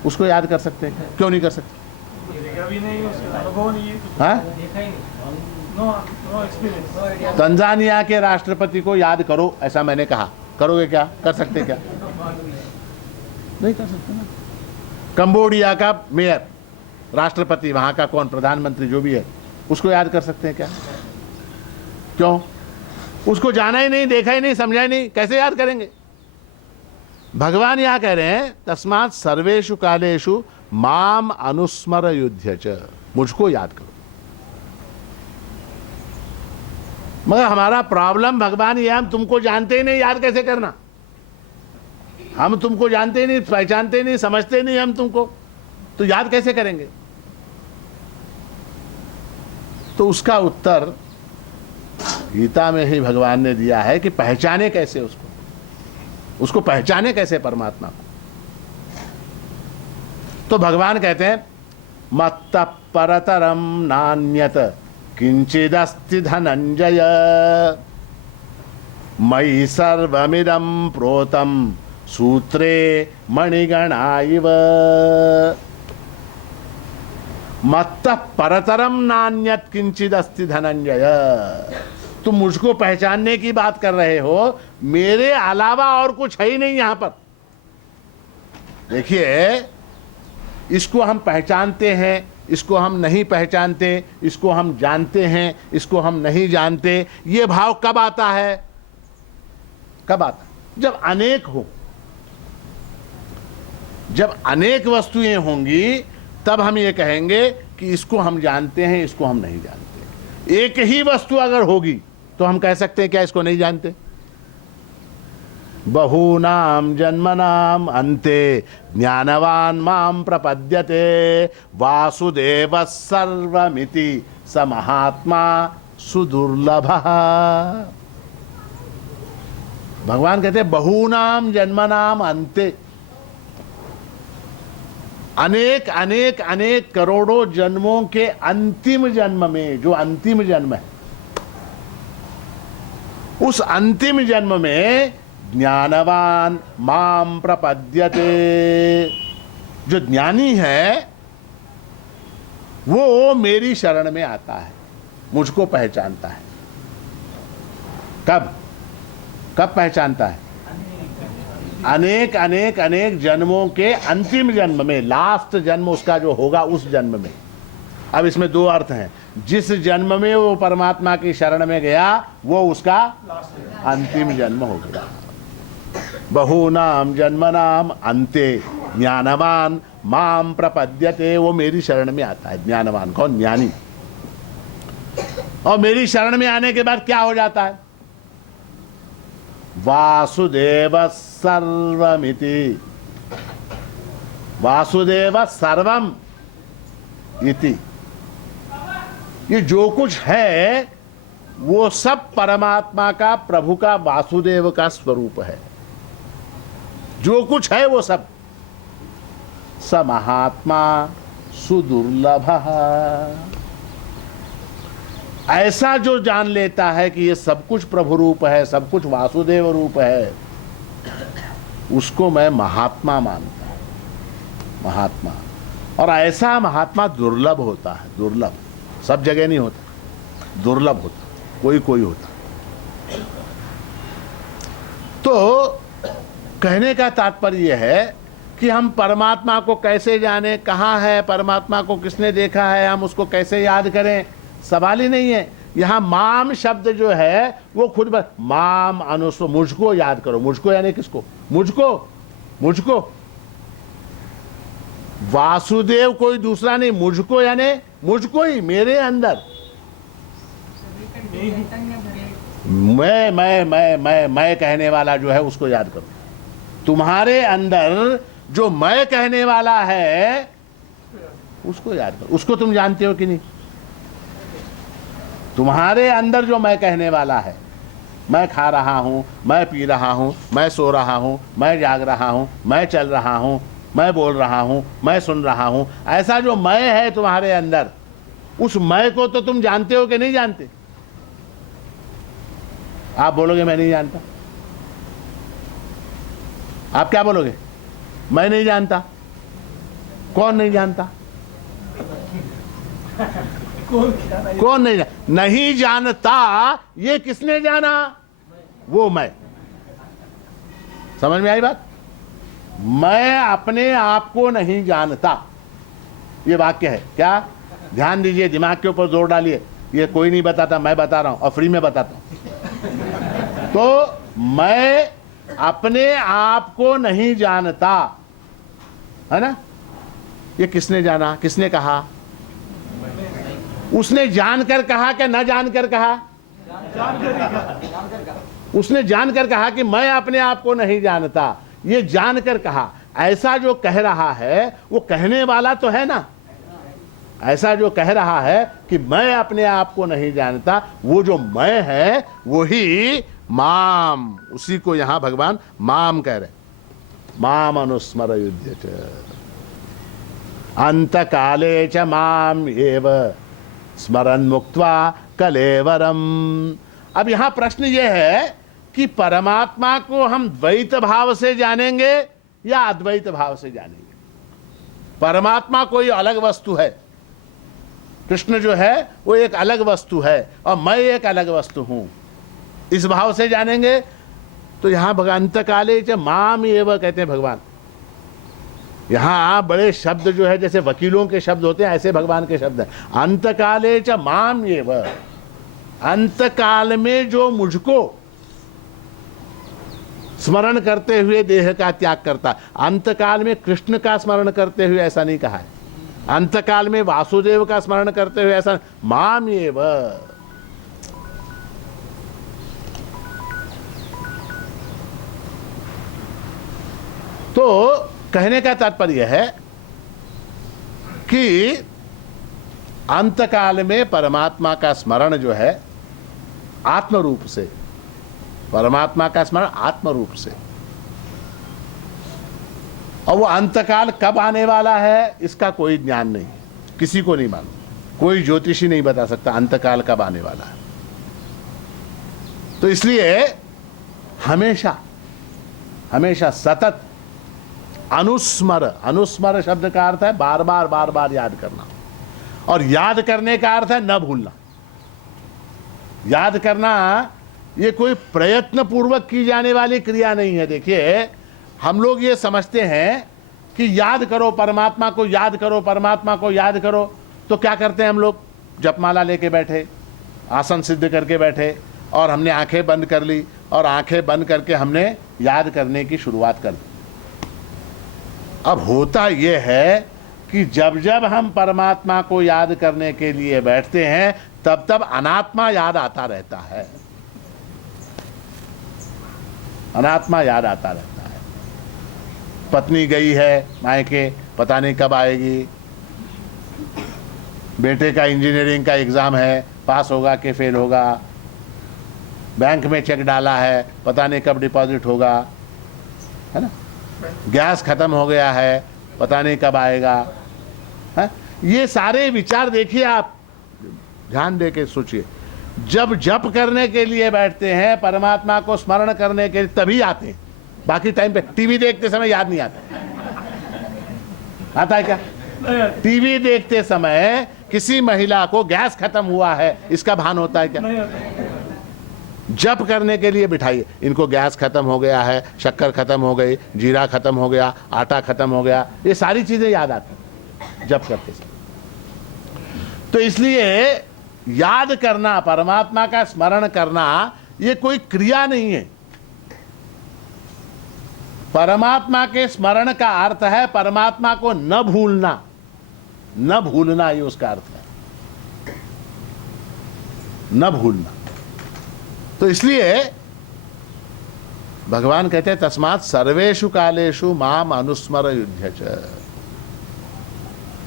उसको याद कर सकते हैं? क्यों नहीं कर सकते? देखा भी नहीं, उसका अनुभव नहीं है कुछ। हाँ? देखा ही नहीं, नो एक्सपीरियंस। तंजानिया के राष्ट्रपति को याद करो, ऐसा मैंने कहा। करोगे क्या? कर सकते क्या? नहीं कर सकते ना। कंबोडिया का मेयर, राष्ट्रपति, वहां का कौन, प्रधानमंत्री जो भी है, उसको याद कर सकते हैं क्या? क्यों? उसको जाना ही नहीं, देखा ही नहीं, समझा ही नहीं, कैसे याद करेंगे? भगवान यहां कह रहे हैं तस्मात् सर्वेषु कालेषु माम अनुस्मर युध्य च, मुझको याद करो। मगर हमारा प्रॉब्लम भगवान ये, हम तुमको जानते ही नहीं, याद कैसे करना? हम तुमको जानते ही नहीं, पहचानते ही नहीं, समझते ही नहीं हम तुमको, तो याद कैसे करेंगे? तो उसका उत्तर गीता में ही भगवान ने दिया है कि पहचाने कैसे उसको पहचाने कैसे परमात्मा को। तो भगवान कहते हैं मत्तः परतरम नान्यत किंचिदस्ति धनंजय मयि सर्वमिदं प्रोतं सूत्रे मणिगणा इव। मत्तः परतरम नान्यत किंचिदस्ति धनंजय, तुम मुझको पहचानने की बात कर रहे हो, मेरे अलावा और कुछ है ही नहीं यहां पर। देखिए, इसको हम पहचानते हैं, इसको हम नहीं पहचानते, इसको हम जानते हैं, इसको हम नहीं जानते, ये भाव कब आता है? कब आता? जब अनेक हो, जब अनेक वस्तुएं होंगी, तब हम ये कहेंगे कि इसको हम जानते हैं, इसको हम नहीं जानते। एक ही वस्तु अगर होगी तो हम कह सकते हैं क्या इसको नहीं जानते? बहूनाम जन्मनाम अन्ते ज्ञानवान माम प्रपद्यते वासुदेव सर्वमिति स महात्मा सुदुर्लभः। भगवान कहते हैं बहूनाम जन्मनाम अन्ते, अनेक अनेक अनेक करोड़ों जन्मों के अंतिम जन्म में, जो अंतिम जन्म है, उस अंतिम जन्म में ज्ञानवान माम प्रपद्यते, जो ज्ञानी है वो मेरी शरण में आता है, मुझको पहचानता है। कब कब पहचानता है? अनेक अनेक अनेक जन्मों के अंतिम जन्म में, लास्ट जन्म उसका जो होगा उस जन्म में। अब इसमें दो अर्थ हैं, जिस जन्म में वो परमात्मा की शरण में गया वो उसका अंतिम जन्म हो गया। बहूनाम जन्मनाम अन्ते ज्ञानवान माम प्रपद्यते, वो मेरी शरण में आता है। ज्ञानवान कौन? ज्ञानी। और मेरी शरण में आने के बाद क्या हो जाता है? वासुदेव सर्वमिति, वासुदेव सर्वम इति, ये जो कुछ है वो सब परमात्मा का, प्रभु का, वासुदेव का स्वरूप है। जो कुछ है वो सब। स महात्मा सुदुर्लभः, ऐसा जो जान लेता है कि ये सब कुछ प्रभु रूप है, सब कुछ वासुदेव रूप है, उसको मैं महात्मा मानता हूं। महात्मा, और ऐसा महात्मा दुर्लभ होता है। दुर्लभ, सब जगह नहीं होता, दुर्लभ होता, कोई कोई होता। तो कहने का तात्पर्य यह है कि हम परमात्मा को कैसे जाने, कहाँ है परमात्मा को, किसने देखा है, हम उसको कैसे याद करें, सवाल ही नहीं है। यहां माम शब्द जो है वो खुद माम अनुस्व, मुझको याद करो। मुझको यानी किसको? मुझको, मुझको। वासुदेव कोई दूसरा नहीं, मुझको यानी मुझको ही, मेरे अंदर। मैं कहने वाला जो है उसको याद करो। तुम्हारे अंदर जो मैं कहने वाला है उसको याद करो। उसको तुम जानते हो कि नहीं? तुम्हारे अंदर जो मैं कहने वाला है, मैं खा रहा हूं, मैं पी रहा हूं, मैं सो रहा हूं, मैं जाग रहा हूं, मैं चल रहा हूं, मैं बोल रहा हूं, मैं सुन रहा हूं, ऐसा जो मैं है तुम्हारे अंदर, उस मैं को तो तुम जानते हो कि नहीं जानते? आप बोलोगे मैं नहीं जानता। आप क्या बोलोगे? मैं नहीं जानता। कौन नहीं जानता? कौन क्या नहीं कौन नहीं नहीं जानता, ये किसने जाना? वो मैं। समझ में आई बात? मैं अपने आप को नहीं जानता, ये वाक्य है। क्या? ध्यान दीजिए, दिमाग के ऊपर जोर डालिए। ये कोई नहीं बताता, मैं बता रहा हूं और फ्री में बताता हूं। तो मैं अपने आप को नहीं जानता, है ना? ये किसने जाना? किसने कहा? उसने जानकर कहा कि न जानकर कहा? उसने जानकर कहा कि मैं अपने आप को नहीं जानता, ये जानकर कहा। ऐसा जो कह रहा है वो कहने वाला तो है ना। ऐसा जो कह रहा है कि मैं अपने आप को नहीं जानता, वो जो मैं है वही माम, उसी को यहां भगवान माम कह रहे। माम अनुस्मर युध्य च अंत काले च माम एव स्मरन् मुक्त्वा कलेवरम। अब यहां प्रश्न यह है कि परमात्मा को हम द्वैत भाव से जानेंगे या अद्वैत भाव से जानेंगे? परमात्मा कोई अलग वस्तु है, कृष्ण जो है वो एक अलग वस्तु है और मैं एक अलग वस्तु हूं, इस भाव से जानेंगे तो यहां अंत काले च माम एव कहते हैं भगवान। यहां बड़े शब्द जो है, जैसे वकीलों के शब्द होते हैं, ऐसे भगवान के शब्द हैं। अंत काले च माम एव, अंत काल में जो मुझको स्मरण करते हुए देह का त्याग करता। अंतकाल में कृष्ण का स्मरण करते हुए ऐसा नहीं कहा है, अंतकाल में वासुदेव का स्मरण करते हुए ऐसा। माम एव, तो कहने का तात्पर्य है कि अंतकाल में परमात्मा का स्मरण जो है आत्म रूप से, परमात्मा का स्मरण आत्म रूप से, और वो अंतकाल कब आने वाला है इसका कोई ज्ञान नहीं, किसी को नहीं मालूम, कोई ज्योतिषी नहीं बता सकता अंतकाल कब आने वाला है। तो इसलिए हमेशा हमेशा सतत अनुस्मर, अनुस्मर शब्द का अर्थ है बार बार बार बार याद करना, और याद करने का अर्थ है न भूलना। याद करना ये कोई प्रयत्न पूर्वक की जाने वाली क्रिया नहीं है। देखिए, हम लोग ये समझते हैं कि याद करो परमात्मा को, याद करो परमात्मा को, याद करो। तो क्या करते हैं हम लोग? जपमाला लेके बैठे, आसन सिद्ध करके बैठे, और हमने आंखें बंद कर ली, और आंखें बंद करके हमने याद करने की शुरुआत कर दी। अब होता यह है कि जब जब हम परमात्मा को याद करने के लिए बैठते हैं तब तब अनात्मा याद आता रहता है, अनात्मा याद आता रहता है। पत्नी गई है मायके, पता नहीं कब आएगी, बेटे का इंजीनियरिंग का एग्जाम है, पास होगा कि फेल होगा, बैंक में चेक डाला है, पता नहीं कब डिपॉजिट होगा, है ना, गैस खत्म हो गया है, पता नहीं कब आएगा, है? ये सारे विचार देखिए, आप ध्यान दे के सोचिए। जब जप करने के लिए बैठते हैं, परमात्मा को स्मरण करने के लिए, तभी आते हैं। बाकी टाइम पे टीवी देखते समय याद नहीं आता। आता है क्या? टीवी देखते समय किसी महिला को गैस खत्म हुआ है इसका भान होता है क्या? जप करने के लिए बिठाइए, इनको गैस खत्म हो गया है, शक्कर खत्म हो गई, जीरा खत्म हो गया, आटा खत्म हो गया, ये सारी चीजें याद आती जप करते समय। तो इसलिए याद करना, परमात्मा का स्मरण करना, ये कोई क्रिया नहीं है। परमात्मा के स्मरण का अर्थ है परमात्मा को न भूलना, न भूलना, ये उसका अर्थ है, न भूलना। तो इसलिए भगवान कहते हैं तस्मात् सर्वेषु कालेषु माम अनुस्मर युध्य च।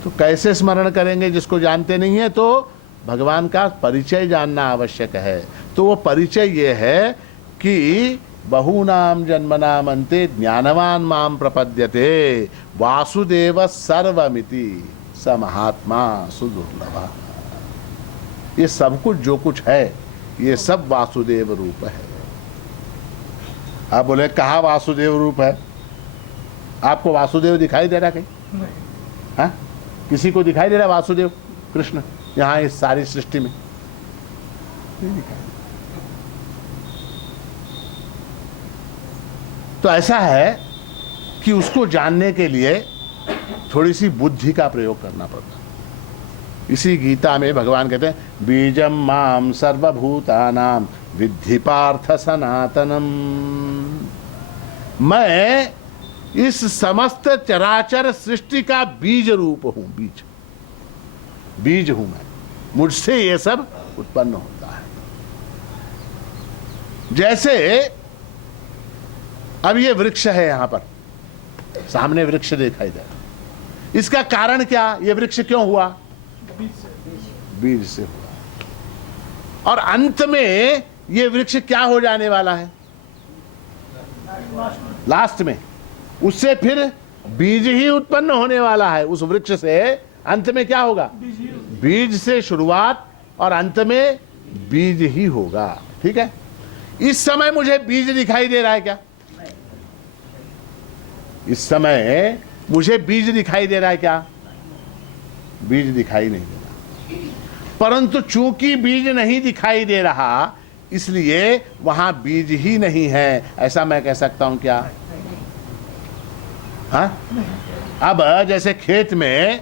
तो कैसे स्मरण करेंगे जिसको जानते नहीं है? तो भगवान का परिचय जानना आवश्यक है। तो वो परिचय ये है कि बहूनाम जन्मनाम अन्ते ज्ञानवान माम प्रपद्यते वासुदेव सर्वमिति स महात्मा सुदुर्लभ। ये सब कुछ जो कुछ है ये सब वासुदेव रूप है। आप बोले कहाँ वासुदेव रूप है? आपको वासुदेव दिखाई दे रहा कहीं? हाँ, किसी को दिखाई दे रहा वासुदेव? कृष्ण यहाँ इस सारी सृष्टि में नहीं दिखाई। तो ऐसा है कि उसको जानने के लिए थोड़ी सी बुद्धि का प्रयोग करना पड़ता। इसी गीता में भगवान कहते हैं बीजम माम सर्वभूतानाम विद्धि पार्थ सनातनम। मैं इस समस्त चराचर सृष्टि का बीज रूप हूं। बीज बीज हूं मैं, मुझसे ये सब उत्पन्न होता है। जैसे अब ये वृक्ष है, यहां पर सामने वृक्ष दिखाई दे रहा, इसका कारण क्या? ये वृक्ष क्यों हुआ? बीज से हुआ। और अंत में ये वृक्ष क्या हो जाने वाला है? लास्ट में उससे फिर बीज ही उत्पन्न होने वाला है। उस वृक्ष से अंत में क्या होगा? बीज से शुरुआत और अंत में बीज ही होगा। ठीक है, इस समय मुझे बीज दिखाई दे रहा है क्या? इस समय मुझे बीज दिखाई दे रहा है क्या? बीज दिखाई नहीं दे रहा। परंतु चूंकि बीज नहीं दिखाई दे रहा, इसलिए वहां बीज ही नहीं है, ऐसा मैं कह सकता हूं क्या? हाँ? अब जैसे खेत में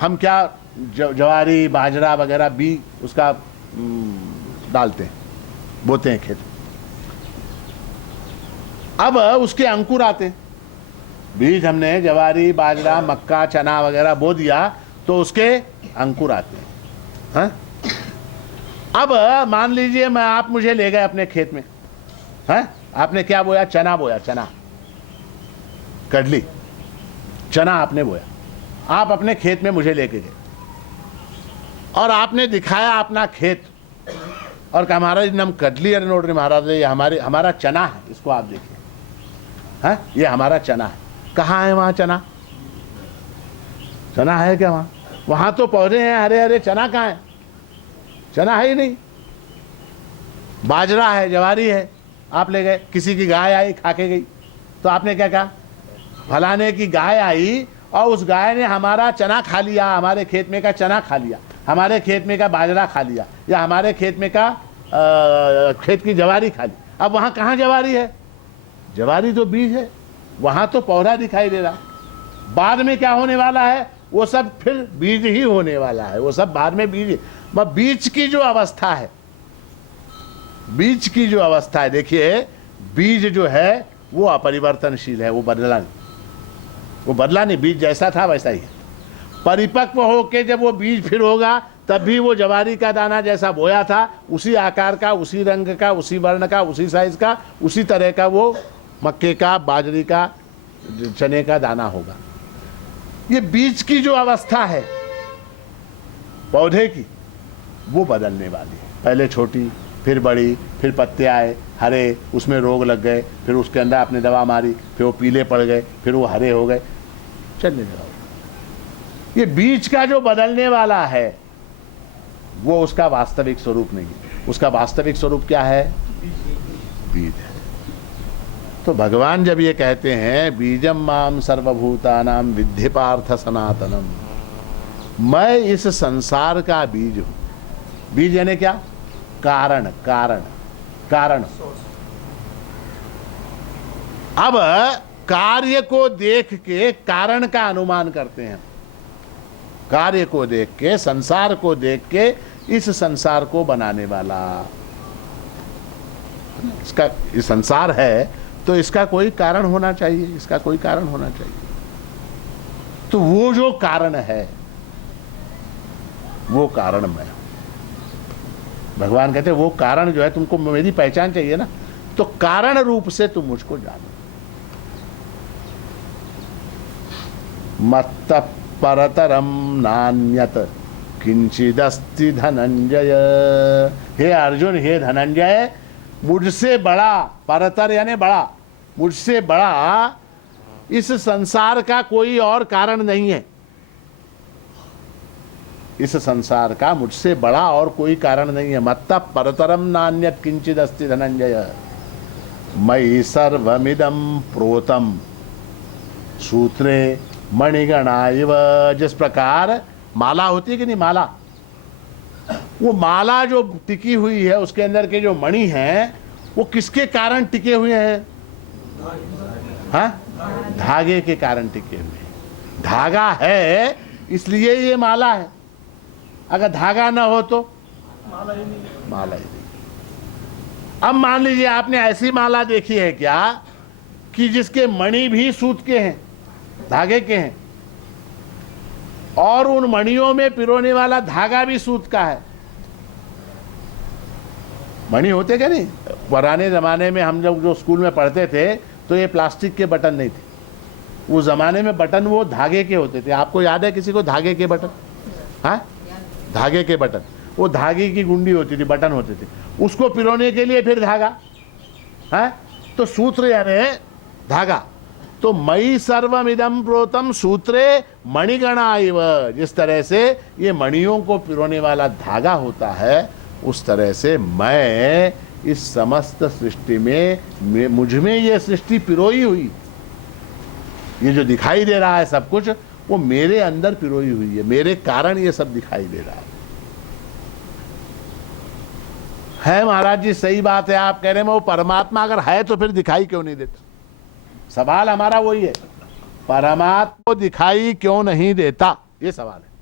हम क्या ज्वारी बाजरा वगैरह भी उसका डालते हैं, बोते हैं खेत। अब उसके अंकुर आते हैं। बीज हमने ज्वारी बाजरा मक्का चना वगैरह बो दिया तो उसके अंकुर आते हैं। हाँ? अब मान लीजिए मैं आप मुझे ले गए अपने खेत में। हाँ? आपने क्या बोया? चना बोया, चना कड़ली चना आपने बोया। आप अपने खेत में मुझे लेके गए और आपने दिखाया अपना खेत और कहा महाराज नम कड़ली अरे नोड महाराज ये हमारा चना है, इसको आप देखिए। हाँ? ये हमारा चना है। कहाँ है वहां चना? चना है क्या वहां? वहां तो पौधे हैं हरे हरे, चना कहाँ है? चना है ही नहीं। बाजरा है, ज्वारी है, आप ले गए, किसी की गाय आई खा के गई, तो आपने क्या कहा? फलाने की गाय आई और उस गाय ने हमारा चना खा लिया, हमारे खेत में का चना खा लिया, हमारे खेत में का बाजरा खा लिया, या हमारे खेत में का खेत की ज्वारी खा ली। अब वहां कहाँ ज्वारी है? ज्वारी तो बीज है, वहां तो पौधा दिखाई दे रहा। बाद में क्या होने वाला है? वो सब फिर बीज ही होने वाला है। वो सब बाद में बीज। बीज की जो अवस्था है, बीज की जो अवस्था है, देखिए बीज जो है वो अपरिवर्तनशील है, वो बदला नहीं, वो बदला नहीं। बीज जैसा था वैसा ही है। परिपक्व होके जब वो बीज फिर होगा तब भी वो ज्वारी का दाना जैसा बोया था उसी आकार का, उसी रंग का, उसी वर्ण का, उसी साइज का, उसी तरह का वो मक्के का, बाजरी का, चने का दाना होगा। ये बीज की जो अवस्था है पौधे की, वो बदलने वाली है। पहले छोटी, फिर बड़ी, फिर पत्ते आए हरे, उसमें रोग लग गए, फिर उसके अंदर आपने दवा मारी, फिर वो पीले पड़ गए, फिर वो हरे हो गए, चलने लगा। ये बीज का जो बदलने वाला है वो उसका वास्तविक स्वरूप नहीं है। उसका वास्तविक स्वरूप क्या है? बीज है। तो भगवान जब ये कहते हैं बीजम माम सर्वभूतानाम विद्धि पार्थ सनातनम, मैं इस संसार का बीज हूं। बीज यानी क्या? कारण, कारण, कारण। अब कार्य को देख के कारण का अनुमान करते हैं। कार्य को देख के, संसार को देख के इस संसार को बनाने वाला, इसका ये संसार है तो इसका कोई कारण होना चाहिए, इसका कोई कारण होना चाहिए। तो वो जो कारण है वो कारण मैं हूं। भगवान कहते हैं वो कारण जो है, तुमको मेरी पहचान चाहिए ना, तो कारण रूप से तुम मुझको जानो। मत्त परतरम नान्यत किंचिदस्ति धनंजय। हे अर्जुन, हे धनंजय, मुझसे बड़ा, परतर यानी बड़ा, मुझसे बड़ा इस संसार का कोई और कारण नहीं है। इस संसार का मुझसे बड़ा और कोई कारण नहीं है। मत्तः परतरम नान्यत् किंचिद अस्ति धनंजय मयि सर्वमिदं प्रोतम सूत्रे मणिगणा इव। जिस प्रकार माला होती है कि नहीं, माला, वो माला जो टिकी हुई है उसके अंदर के जो मणि हैं वो किसके कारण टिके हुए हैं? हाँ, धागे के कारण टिके हुए हैं। धागा है इसलिए ये माला है, अगर धागा ना हो तो माला ही नहीं। माला ही नहीं। अब मान लीजिए आपने ऐसी माला देखी है क्या कि जिसके मणि भी सूत के हैं, धागे के हैं, और उन मणियों में पिरोने वाला धागा भी सूत का है। मणि होते क्या नहीं, पुराने जमाने में हम जब जो स्कूल में पढ़ते थे तो ये प्लास्टिक के बटन नहीं थे, उस जमाने में बटन वो धागे के होते थे। आपको याद है किसी को धागे के बटन? हाँ, धागे के बटन, वो धागे की गुंडी होती थी, बटन होते थे, उसको पिरोने के लिए फिर धागा है। तो सूत्र यानी धागा। तो मई सर्वमिदं प्रोतम सूत्रे मणिगणा इव, जिस तरह से ये मणियों को पिरोने वाला धागा होता है उस तरह से मैं इस समस्त सृष्टि में मुझ में ये सृष्टि पिरोई हुई, ये जो दिखाई दे रहा है सब कुछ वो मेरे अंदर पिरोई हुई है, मेरे कारण ये सब दिखाई दे रहा है महाराज जी। सही बात है, आप कह रहे हैं वो परमात्मा अगर है तो फिर दिखाई क्यों नहीं देता? सवाल हमारा वही है, परमात्मा को दिखाई क्यों नहीं देता, ये सवाल है।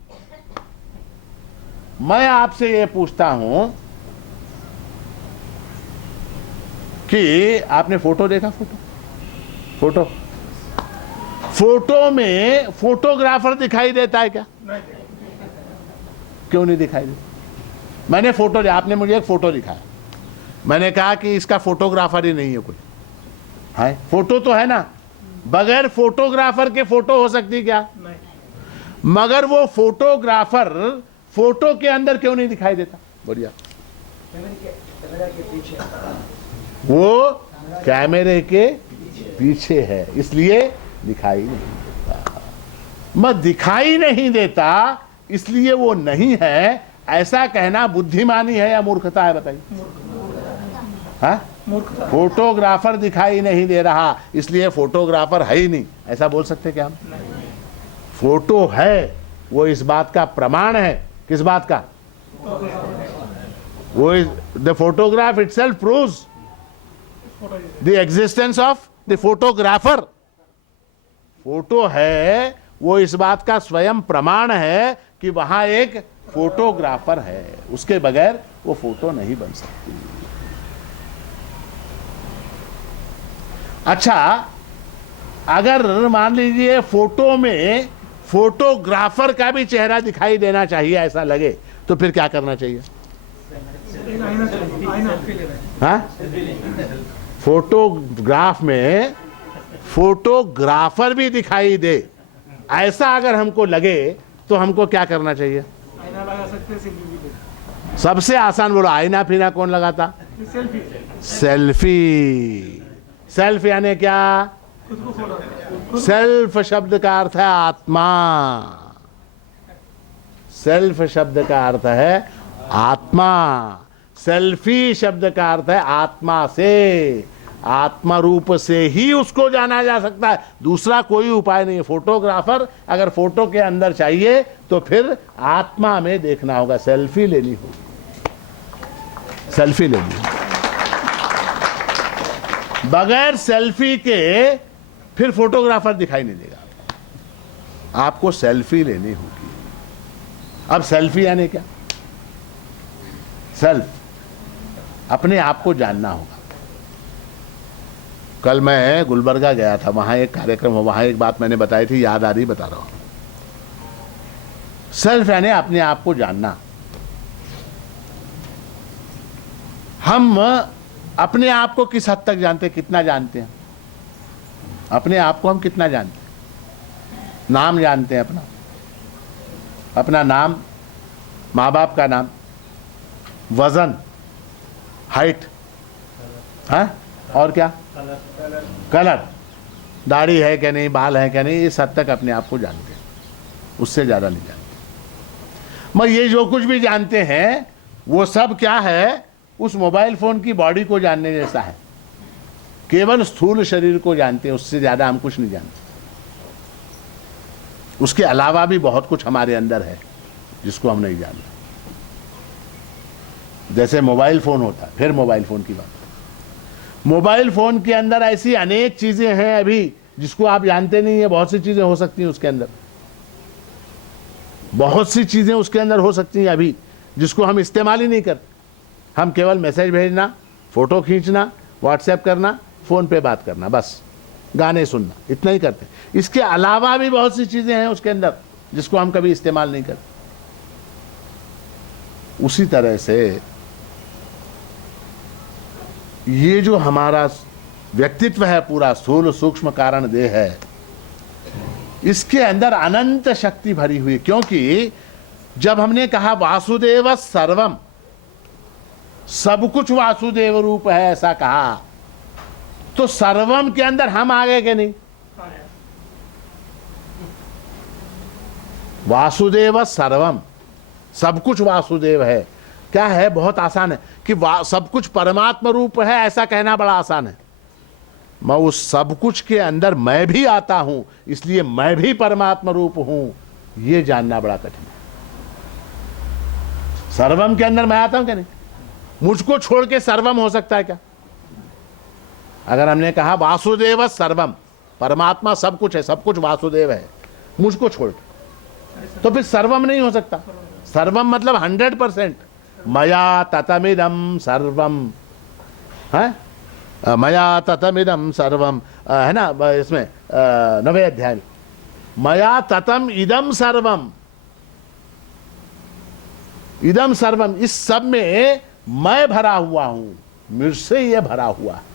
मैं आपसे ये पूछता हूं कि आपने फोटो देखा? फोटो फोटो में फोटोग्राफर दिखाई देता है क्या? क्यों नहीं दिखाई देता? मैंने फोटो, आपने मुझे एक फोटो दिखाया, मैंने कहा कि इसका फोटोग्राफर ही नहीं है कोई, है फोटो तो है ना, बगैर फोटोग्राफर के फोटो हो सकती क्या? मगर वो फोटोग्राफर फोटो के अंदर क्यों नहीं दिखाई देता? बढ़िया, वो कैमरे के पीछे है इसलिए दिखाई नहीं देता। मैं दिखाई नहीं देता इसलिए वो नहीं है, ऐसा कहना बुद्धिमानी है या मूर्खता है? बताइए। हाँ, फोटोग्राफर दिखाई नहीं दे रहा इसलिए फोटोग्राफर है ही नहीं, ऐसा बोल सकते क्या हम? फोटो है वो इस बात का प्रमाण है। किस बात का? वो the photograph itself proves the existence of the photographer. Photo है वो इस बात का स्वयं प्रमाण है कि वहां एक फोटोग्राफर है, उसके बगैर वो फोटो नहीं बन सकती। अच्छा, अगर मान लीजिए फोटो में फोटोग्राफर का भी चेहरा दिखाई देना चाहिए ऐसा लगे तो फिर क्या करना चाहिए? हाँ, फोटोग्राफ में फोटोग्राफर भी दिखाई दे ऐसा अगर हमको लगे तो हमको क्या करना चाहिए? आईना लगा सकते, सेल्फी भी ले। सबसे आसान बोलो, आईना फिना कौन लगाता? सेल्फी। सेल्फी। सेल्फ यानी क्या? खुद को फोटो। सेल्फ शब्द का अर्थ है आत्मा। सेल्फ शब्द का अर्थ है आत्मा। सेल्फी शब्द का अर्थ है आत्मा से, आत्मा रूप से ही उसको जाना जा सकता है, दूसरा कोई उपाय नहीं है। फोटोग्राफर अगर फोटो के अंदर चाहिए तो फिर आत्मा में देखना होगा, सेल्फी लेनी होगी, सेल्फी लेनी होगी। बगैर सेल्फी के फिर फोटोग्राफर दिखाई नहीं देगा, आपको सेल्फी लेनी होगी। अब सेल्फी यानी क्या? सेल्फ, अपने आप को जानना होगा। कल मैं गुलबर्गा गया था, वहां एक कार्यक्रम हो, वहां एक बात मैंने बताई थी, याद आ रही, बता रहा हूं। सेल्फ यानी अपने आप को जानना। हम अपने आप को किस हद तक जानते हैं, कितना जानते हैं? अपने आप को हम कितना जानते हैं? नाम जानते हैं अपना, अपना नाम, माँ बाप का नाम, वजन, हाइट, हाँ, और क्या? कलर, दाढ़ी है क्या नहीं, बाल है क्या नहीं, इस हद तक अपने आप को जानते हैं, उससे ज्यादा नहीं जानते। मैं ये जो कुछ भी जानते हैं वो सब क्या है? उस मोबाइल फोन की बॉडी को जानने जैसा है, केवल स्थूल शरीर को जानते हैं, उससे ज्यादा हम कुछ नहीं जानते। उसके अलावा भी बहुत कुछ हमारे अंदर है, जिसको हम नहीं जानते। जैसे मोबाइल फोन होता है, फिर मोबाइल फोन की बात, मोबाइल फोन के अंदर ऐसी अनेक चीजें हैं अभी जिसको आप जानते नहीं है। बहुत सी चीजें हो सकती हैं उसके अंदर, बहुत सी चीजें उसके अंदर हो सकती हैं अभी जिसको हम इस्तेमाल ही नहीं करते। हम केवल मैसेज भेजना, फोटो खींचना, व्हाट्सएप करना, फोन पे बात करना, बस गाने सुनना, इतना ही करते हैं। इसके अलावा भी बहुत सी चीजें हैं उसके अंदर जिसको हम कभी इस्तेमाल नहीं करते। उसी तरह से ये जो हमारा व्यक्तित्व है, पूरा स्थूल सूक्ष्म कारण देह है, इसके अंदर अनंत शक्ति भरी हुई। क्योंकि जब हमने कहा वासुदेव सर्वम, सब कुछ वासुदेव रूप है, ऐसा कहा, तो सर्वम के अंदर हम आ गए कि नहीं? वासुदेव सर्वम, सब कुछ वासुदेव है। क्या है? बहुत आसान है कि सब कुछ परमात्मा रूप है, ऐसा कहना बड़ा आसान है। मैं उस सब कुछ के अंदर मैं भी आता हूं, इसलिए मैं भी परमात्मा रूप हूं, यह जानना बड़ा कठिन है। सर्वम के अंदर मैं आता हूं क्या? नहीं। मुझको छोड़ के सर्वम हो सकता है क्या? अगर हमने कहा वासुदेव सर्वम, परमात्मा सब कुछ है, सब कुछ वासुदेव है, मुझको छोड़ के, तो फिर सर्वम नहीं हो सकता। सर्वम मतलब 100%। मया ततमिदम सर्वम है, मया ततमिदम सर्वम है ना, इसमें 9वें अध्याय में मया ततम इदम सर्वम, इदम सर्वम, इस सब में मैं भरा हुआ हूं, मुझसे ये भरा हुआ है।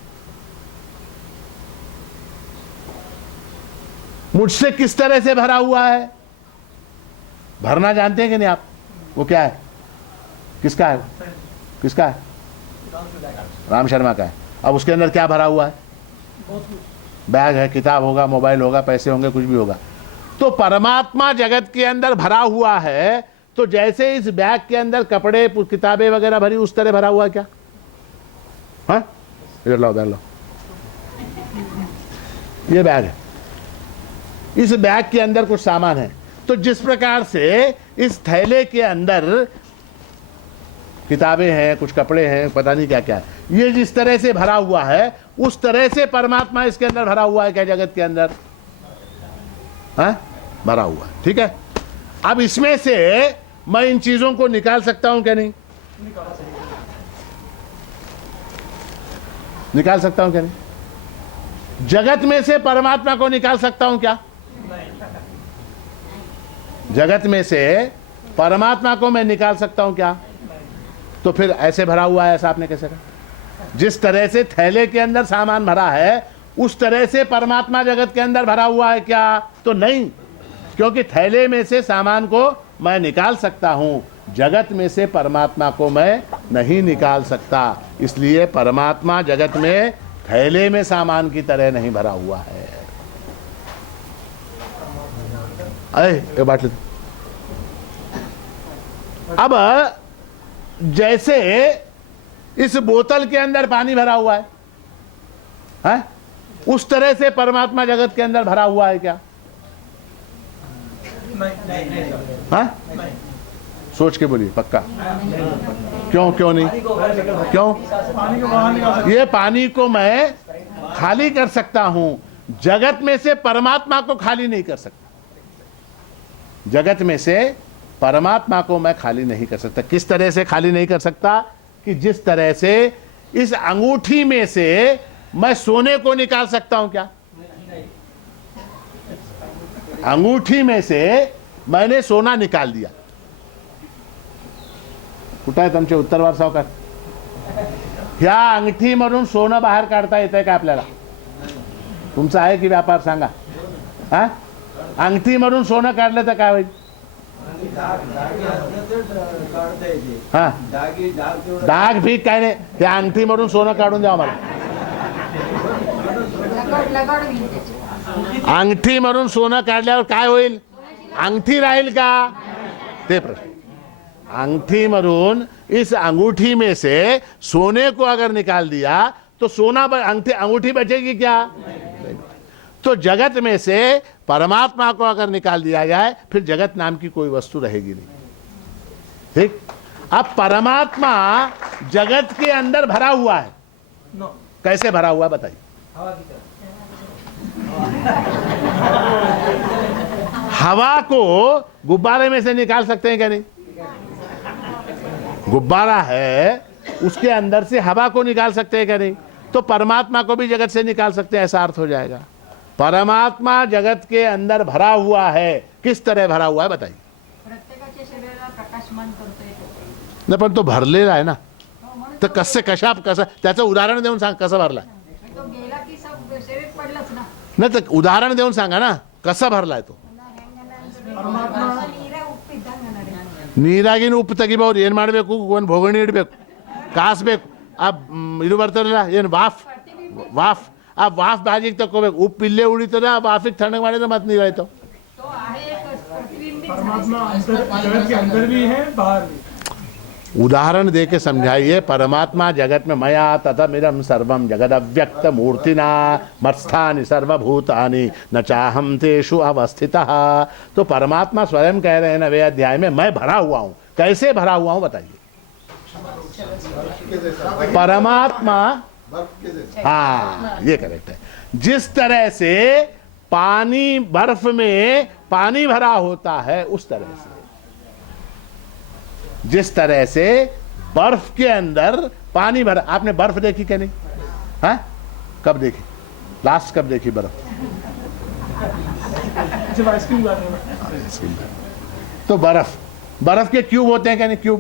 मुझसे किस तरह से भरा हुआ है? भरना जानते हैं कि नहीं आप? वो क्या है? किसका है? किसका है? राम शर्मा का है। अब उसके अंदर क्या भरा हुआ है? बैग है, किताब होगा, मोबाइल होगा, पैसे होंगे, कुछ भी होगा। तो परमात्मा जगत के अंदर भरा हुआ है, तो जैसे इस बैग के अंदर कपड़े, किताबें वगैरह भरी, उस तरह भरा हुआ है क्या? हाँ, इधर लाओ, बैग लाओ, ये बैग है, इस बैग के अंदर कुछ सामान है। तो जिस प्रकार से इस थैले के अंदर किताबें हैं, कुछ कपड़े हैं, पता नहीं क्या क्या है, ये जिस तरह से भरा हुआ है, उस तरह से परमात्मा इसके अंदर भरा हुआ है क्या? जगत के अंदर भरा हुआ है। ठीक है। अब इसमें से मैं इन चीजों को निकाल सकता हूं क्या? नहीं निकाल सकता हूं क्या? नहीं। जगत में से परमात्मा को निकाल सकता हूं क्या? जगत में से परमात्मा को मैं निकाल सकता हूं क्या? तो फिर ऐसे भरा हुआ है, ऐसा आपने कैसे कहा? जिस तरह से थैले के अंदर सामान भरा है, उस तरह से परमात्मा जगत के अंदर भरा हुआ है क्या? तो नहीं, क्योंकि थैले में से सामान को मैं निकाल सकता हूं, जगत में से परमात्मा को मैं नहीं निकाल सकता। इसलिए परमात्मा जगत में थैले में सामान की तरह नहीं भरा हुआ है। एक बात ले। अब जैसे इस बोतल के अंदर पानी भरा हुआ है, उस तरह से परमात्मा जगत के अंदर भरा हुआ है क्या? नहीं। सोच के बोलिए, पक्का। क्यों? क्यों नहीं? क्यों? ये पानी को मैं खाली कर सकता हूं, जगत में से परमात्मा को खाली नहीं कर सकता। जगत में से परमात्मा को मैं खाली नहीं कर सकता। किस तरह से खाली नहीं कर सकता? कि जिस तरह से इस अंगूठी में से मैं सोने को निकाल सकता हूं क्या? अंगूठी में से मैंने सोना निकाल दिया। कुठं आहे तुमचे उत्तरवार सावकार? ह्या अंगठी मधून सोनं बाहेर काढता येतंय का आपल्याला? तुमचा आहे की व्यापार सांगा? हा, अंगठी मधून सोनं काढलं तर काय होईल? हा, डाग भी काय नाही, त्या अंगठी मधून सोनं काढून द्या मला. अंगठी मधून सोनं काढल्यावर काय होईल? अंगठी राहील का? ते प्रश्न. अंगठी मधून इस अंगूठी में से सोने को अगर निकाल दिया तो सोना अंगूठी बचेगी क्या? तो जगत में से परमात्मा को अगर निकाल दिया जाए, फिर जगत नाम की कोई वस्तु रहेगी नहीं। ठीक। अब परमात्मा जगत के अंदर भरा हुआ है, नो कैसे भरा हुआ है बताइए? हवा की तरह। हवा को गुब्बारे में से निकाल सकते हैं क्या? नहीं। गुब्बारा है, उसके अंदर से हवा को निकाल सकते हैं क्या? नहीं। तो परमात्मा को भी जगत से निकाल सकते हैं, ऐसा अर्थ हो जाएगा। परमात्मा जगत के अंदर भरा हुआ है। किस तरह भरा हुआ है बताइए? प्रत्येकाच्या शरीराला प्रकाशमान करतोय तो. नाही, पण तो भरलेला आहे ना, हो, म्हणून तर कसं कसं त्याचं उदाहरण देऊन सांग, कसं भरलाय? तो गेला की सब शरीर पडलंच ना. नाही तर उदाहरण देऊन सांगा ना, कसा भरलाय तो? ನೀರೇ ಉಪ್ಪಿದ್ದಂಗೆ. ನೀರಾಗಿನ ಉಪ್ಪು ತೆಗಿಬಹುದು, ಏನು ಮಾಡಬೇಕು? ಒಂದು ಭೋಗಣಿ ಇಡಬೇಕು, ಕಾಸಬೇಕು, ಆ ಇದು ಬರ್ತಾರಲ್ಲ ಏನು ವಾಫ್ ವಾಫ್, ಆ ವಾಫ್ ಬಾಜಿಗೆ ತಗೋಬೇಕು, ಉಪ್ಪು ಇಲ್ಲೇ ಉಳಿತದೆ, ಆ ವಾಫಿಗೆ ತಣ್ಣಗೆ ಮಾಡಿದ್ರೆ ಮತ್ತೆ ನೀರಾಯ್ತು. तो आहे एक प्रतिबिंबित परमात्मा जगत के अंदर भी है, बाहर भी. उदाहरण दे के समझाइए। परमात्मा जगत में मया ततमिदं सर्वं जगदव्यक्त मूर्तिना मत्स्थानि सर्वभूतानि न चाहम तेषु अवस्थितः। तो परमात्मा स्वयं कह रहे हैं नवे अध्याय में, मैं भरा हुआ हूं। कैसे भरा हुआ हूं बताइए? परमात्मा, हाँ ये करेक्ट है। जिस तरह से पानी बर्फ में पानी भरा होता है, उस तरह से, जिस तरह से बर्फ के अंदर पानी भरा। आपने बर्फ देखी क्या? नहीं। हाँ, कब देखी? लास्ट कब देखी बर्फ? जब आइसक्रीम खाते हैं. तो बर्फ के क्यूब होते हैं क्या? नहीं, क्यूब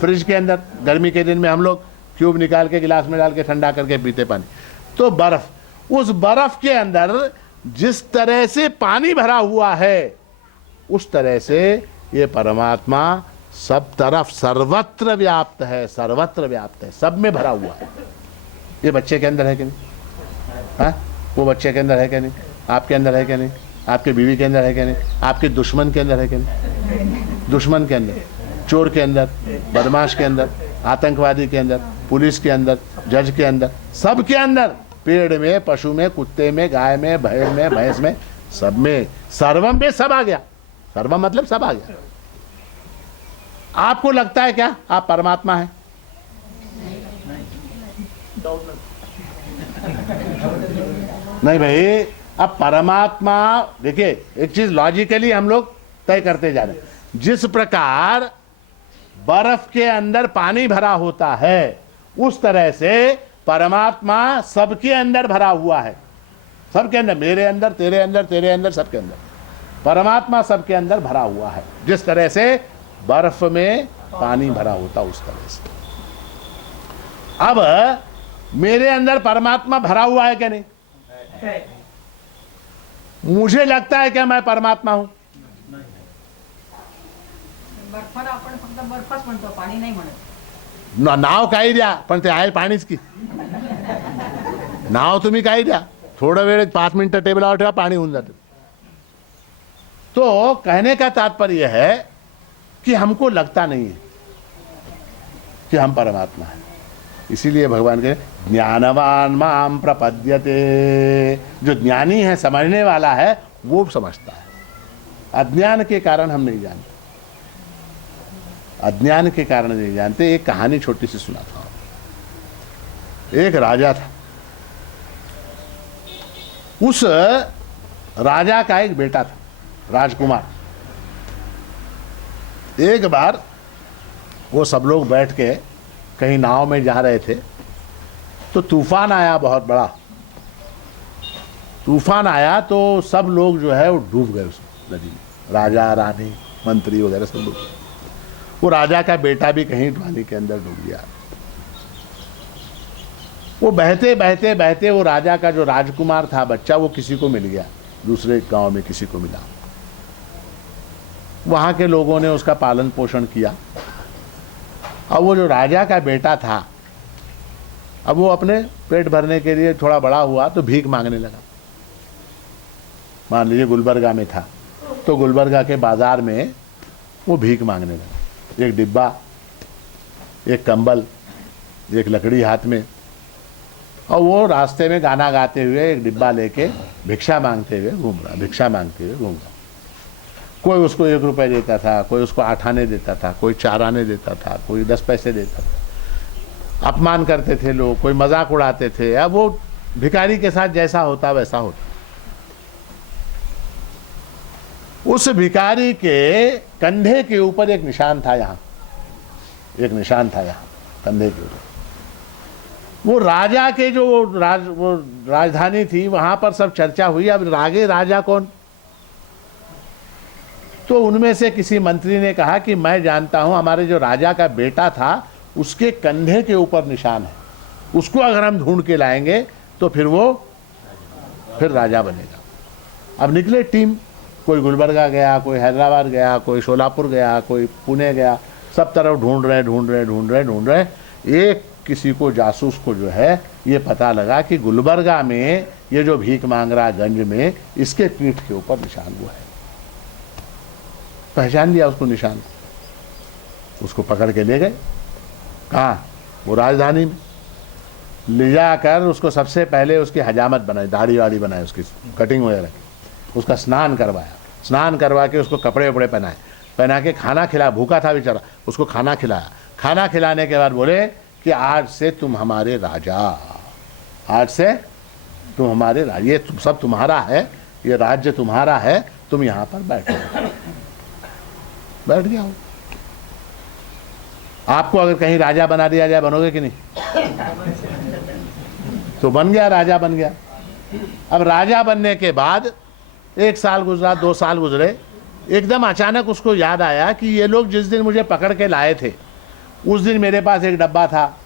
फ्रिज के अंदर गर्मी के दिन में हम लोग क्यूब निकाल के गिलास में डाल के ठंडा करके पीते पानी। तो बर्फ, उस बर्फ के अंदर जिस तरह से पानी भरा हुआ है, उस तरह से ये परमात्मा सब तरफ सर्वत्र व्याप्त है, सर्वत्र व्याप्त है, सब में भरा हुआ है। ये बच्चे के अंदर है कि नहीं? हाँ, वो बच्चे के अंदर है क्या? नहीं। आपके अंदर है क्या? नहीं। आपके बीवी के अंदर है क्या? नहीं। आपके दुश्मन के अंदर है क्या? नहीं। दुश्मन के अंदर, चोर के अंदर, बदमाश के अंदर, आतंकवादी के अंदर, पुलिस के अंदर, जज के अंदर, सब के अंदर, पेड़ में, पशु में, कुत्ते में, गाय में, भेड़ में, भैंस में, सब में, सर्वम में सब आ गया। सर्वम मतलब सब आ गया। आपको लगता है क्या आप परमात्मा हैं? नहीं भाई, अब परमात्मा, देखिए एक चीज लॉजिकली हम लोग तय करते जा रहे हैं। जिस प्रकार बर्फ के अंदर पानी भरा होता है, उस तरह से परमात्मा सबके अंदर भरा हुआ है। सबके अंदर, मेरे अंदर, तेरे अंदर, तेरे अंदर, सबके अंदर परमात्मा सबके अंदर भरा हुआ है। जिस तरह से बर्फ में पानी भरा होता, उस तरह से। अब मेरे अंदर परमात्मा भरा हुआ है क्या? नहीं। मुझे लगता है क्या मैं परमात्मा हूं? बर्फाला आपण फक्त बर्फच म्हणतो, पाणी नाही म्हणत. नाव काही द्या, पण ते आहे पाणीच की. नाव तुम्ही काही द्या, थोडा वेळ 5 मिनिटं टेबलावर ठेवा, पाणी होऊन जातं. तो कहने का तात्पर्य है कि हमको लगता नहीं है कि हम परमात्मा हैं। इसीलिए भगवान के ज्ञानवान माम प्रपद्यते, जो ज्ञानी है, समझने वाला है, वो समझता है। अज्ञान के कारण हम नहीं जानते, अज्ञान के कारण नहीं जानते। एक कहानी छोटी सी सुनाता हूं। एक राजा था, उस राजा का एक बेटा था, राजकुमार। एक बार वो सब लोग बैठ के कहीं नाव में जा रहे थे, तो तूफान आया, बहुत बड़ा तूफान आया। तो सब लोग जो है वो डूब गए उस नदी में, राजा, रानी, मंत्री वगैरह सब लोग। वो राजा का बेटा भी कहीं पानी के अंदर डूब गया। वो बहते बहते बहते वो राजा का जो राजकुमार था बच्चा, वो किसी को मिल गया, दूसरे गांव में किसी को मिला। वहां के लोगों ने उसका पालन पोषण किया। अब वो जो राजा का बेटा था, अब वो अपने पेट भरने के लिए थोड़ा बड़ा हुआ तो भीख मांगने लगा। मान लीजिए गुलबर्गा में था, तो गुलबर्गा के बाजार में वो भीख मांगने लगा। एक डिब्बा, एक कंबल, एक लकड़ी हाथ में, और वो रास्ते में गाना गाते हुए एक डिब्बा लेके भिक्षा मांगते हुए घूम रहा, भिक्षा मांगते हुए घूम रहा। कोई उसको 1 रुपये देता था, कोई उसको 8 आने देता था, कोई 4 आने देता था, कोई 10 पैसे देता था। अपमान करते थे लोग, कोई मजाक उड़ाते थे। अब वो भिखारी के साथ जैसा होता वैसा होता। उस भिखारी के कंधे के ऊपर एक निशान था, यहाँ एक निशान था, यहाँ कंधे के ऊपर। वो राजा के जो वो राजधानी थी, वहां पर सब चर्चा हुई। अब आगे राजा कौन? तो उनमें से किसी मंत्री ने कहा कि मैं जानता हूं, हमारे जो राजा का बेटा था उसके कंधे के ऊपर निशान है, उसको अगर हम ढूंढ के लाएंगे तो फिर राजा बनेगा। अब निकले टीम, कोई गुलबर्गा गया, कोई हैदराबाद गया, कोई शोलापुर गया, कोई पुणे गया, सब तरफ ढूंढ रहे। एक किसी को जासूस को जो है ये पता लगा कि गुलबर्गा में ये जो भीख मांग रहा गंज में, इसके पीठ के ऊपर निशान वो है। पहचान लिया उसको निशान, उसको पकड़ के ले गए। कहाँ? वो राजधानी में ले जाकर उसको सबसे पहले उसकी हजामत बनाई, दाढ़ी वाड़ी बनाई, उसकी कटिंग वगैरह, उसका स्नान करवाया। स्नान करवा के उसको कपड़े वपड़े पहना के खाना खिलाया। भूखा था बेचारा, उसको खाना खिलाया। खाना खिलाने के बाद बोले कि आज से तुम हमारे राजा, आज से तुम हमारे राजा, ये सब तुम्हारा है, ये राज्य तुम्हारा है, तुम यहाँ पर बैठो। बैठ गया हूँ। आपको अगर कहीं राजा बना दिया जाए, बनोगे कि नहीं? तो बन गया, राजा बन गया। अब राजा बनने के बाद 1 साल गुजरा, 2 साल गुजरे, एकदम अचानक उसको याद आया कि ये लोग जिस दिन मुझे पकड़ के लाए थे, उस दिन मेरे पास एक डब्बा था,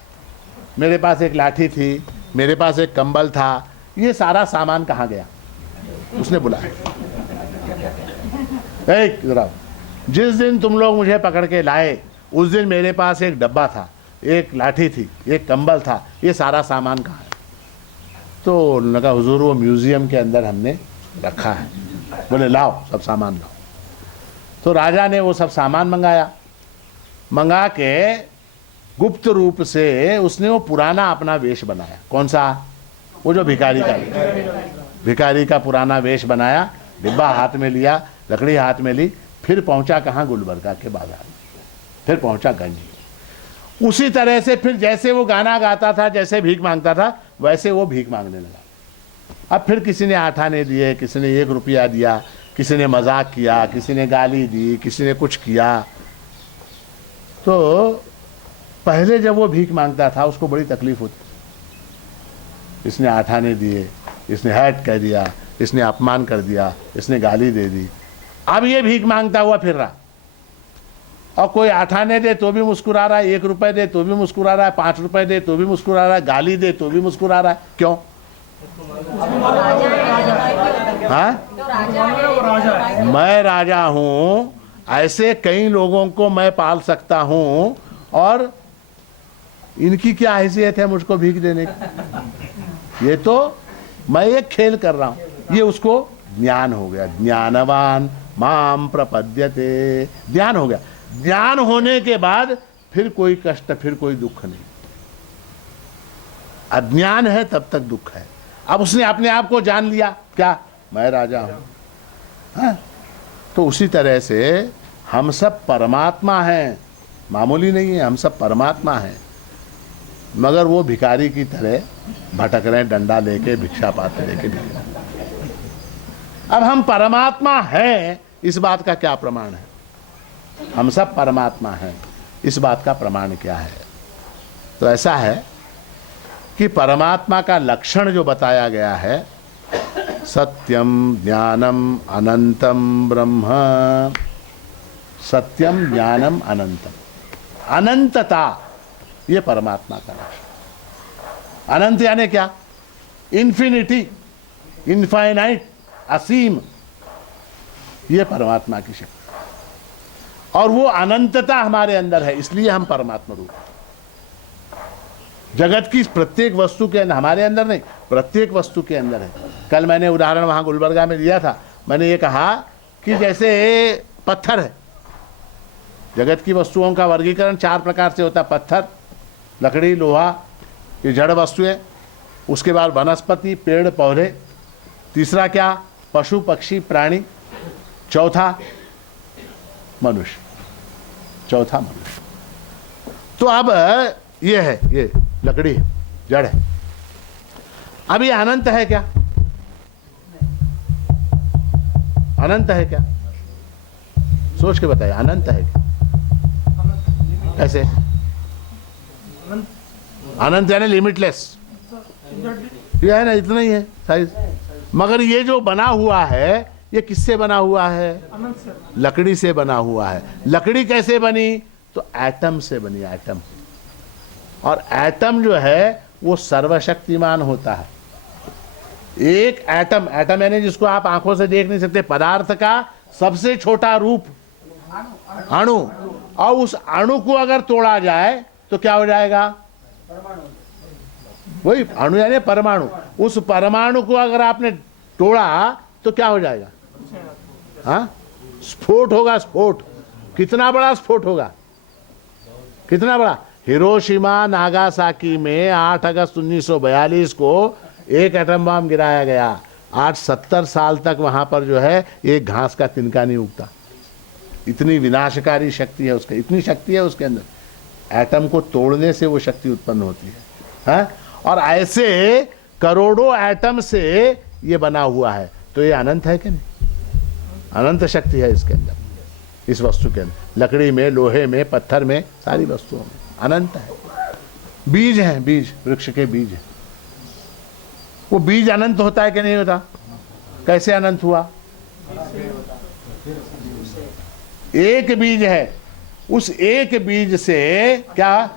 मेरे पास एक लाठी थी, मेरे पास एक कंबल था, ये सारा सामान कहाँ गया? उसने बुलाया, जरा, जिस दिन तुम लोग मुझे पकड़ के लाए उस दिन मेरे पास एक डब्बा था, एक लाठी थी, एक कंबल था, ये सारा सामान कहाँ है? तो उन्होंने कहा हुजूर वो म्यूजियम के अंदर हमने रखा है। बोले लाओ सब सामान लाओ। तो राजा ने वो सब सामान मंगाया। मंगा के गुप्त रूप से उसने वो पुराना अपना वेश बनाया। कौन सा? वो जो भिखारी का, भिखारी का पुराना वेश बनाया, डिब्बा हाथ में लिया, लकड़ी हाथ में ली, फिर पहुंचा कहाँ? गुलबर्गा के बाजार में, फिर पहुंचा गंज। उसी तरह से फिर जैसे वो गाना गाता था, जैसे भीख मांगता था, वैसे वो भीख मांगने लगा। अब फिर किसी ने 8 आने दिए, किसी ने 1 रुपया दिया, किसी ने मजाक किया, किसी ने गाली दी, किसी ने कुछ किया। तो पहले जब वो भीख मांगता था उसको बड़ी तकलीफ होती। इसने 8 आने दिए, इसने हैट कह दिया, इसने अपमान कर दिया, इसने गाली दे दी। अब ये भीख मांगता हुआ फिर रहा, और कोई 8 आने दे तो भी मुस्कुरा रहा है, 1 रुपए दे तो भी मुस्कुरा रहा है, 5 रुपए दे तो भी मुस्कुरा रहा है, गाली दे तो भी मुस्कुरा रहा है। क्यों? हाँ? मैं राजा हूं, ऐसे कई लोगों को मैं पाल सकता हूं, और इनकी क्या हैसियत है मुझको भीख देने की? ये तो मैं एक खेल कर रहा हूं। ये उसको ज्ञान हो गया। ज्ञानवान माम प्रपद्यते, ज्ञान हो गया। ज्ञान होने के बाद फिर कोई कष्ट, फिर कोई दुख नहीं। अज्ञान है तब तक दुख है। अब उसने अपने आप को जान लिया, क्या? मैं राजा हूं। हाँ? तो उसी तरह से हम सब परमात्मा हैं, मामूली नहीं है, हम सब परमात्मा हैं, मगर वो भिखारी की तरह भटक रहे हैं, डंडा लेके, भिक्षा पात्र लेके। अब हम परमात्मा हैं, इस बात का क्या प्रमाण है? हम सब परमात्मा हैं, इस बात का प्रमाण क्या है? तो ऐसा है कि परमात्मा का लक्षण जो बताया गया है, सत्यम ज्ञानम अनंतम ब्रह्म, सत्यम ज्ञानम अनंतम, अनंतता, ये परमात्मा का लक्षण। अनंत यानी क्या? इन्फिनिटी, इनफाइनाइट, असीम, ये परमात्मा की शक्ति। और वो अनंतता हमारे अंदर है, इसलिए हम परमात्मा रूप हैं। जगत की प्रत्येक वस्तु के अंदर, हमारे अंदर नहीं, प्रत्येक वस्तु के अंदर है। कल मैंने उदाहरण वहां गुलबर्गा में दिया था। मैंने ये कहा कि जैसे पत्थर है, जगत की वस्तुओं का वर्गीकरण 4 प्रकार से होता है। पत्थर, लकड़ी, लोहा, ये जड़ वस्तुएं। उसके बाद वनस्पति, पेड़ पौधे। तीसरा क्या? पशु पक्षी प्राणी। चौथा मनुष्य, चौथा मनुष्य। तो अब ये है, ये लकड़ी है, जड़ है। अब ये अनंत है क्या? अनंत है क्या? सोच के बताइए, अनंत है क्या? कैसे? अनंत यानी लिमिटलेस, ये है ना, इतना ही है साइज। मगर ये जो बना हुआ है, ये किससे बना हुआ है? अनंत से। लकड़ी से बना हुआ है। लकड़ी कैसे बनी? तो एटम से बनी, एटम। और एटम जो है वो सर्वशक्तिमान होता है। एक एटम, एटम यानी जिसको आप आंखों से देख नहीं सकते, पदार्थ का सबसे छोटा रूप अणु। और उस अणु को अगर तोड़ा जाए तो क्या हो जाएगा? वही अणु यानी परमाणु। उस परमाणु को अगर आपने तोड़ा तो क्या हो जाएगा? हाँ, स्फोट होगा, स्फोट। कितना बड़ा स्फोट होगा? कितना बड़ा? हिरोशिमा नागासाकी में 8 अगस्त 1942 को एक एटम बम गिराया गया। आज 70 साल तक वहां पर जो है एक घास का तिनका नहीं उगता। इतनी विनाशकारी शक्ति है उसके, इतनी शक्ति है उसके अंदर। एटम को तोड़ने से वो शक्ति उत्पन्न होती है। और ऐसे करोड़ों एटम से ये बना हुआ है। तो ये अनंत है कि नहीं? अनंत शक्ति है इसके अंदर, इस वस्तु के अंदर। लकड़ी में, लोहे में, पत्थर में, सारी वस्तुओं में अनंत है। बीज है, बीज, वृक्ष के बीज है। वो बीज अनंत होता है कि नहीं होता? कैसे अनंत हुआ? एक बीज है, उस एक बीज से क्या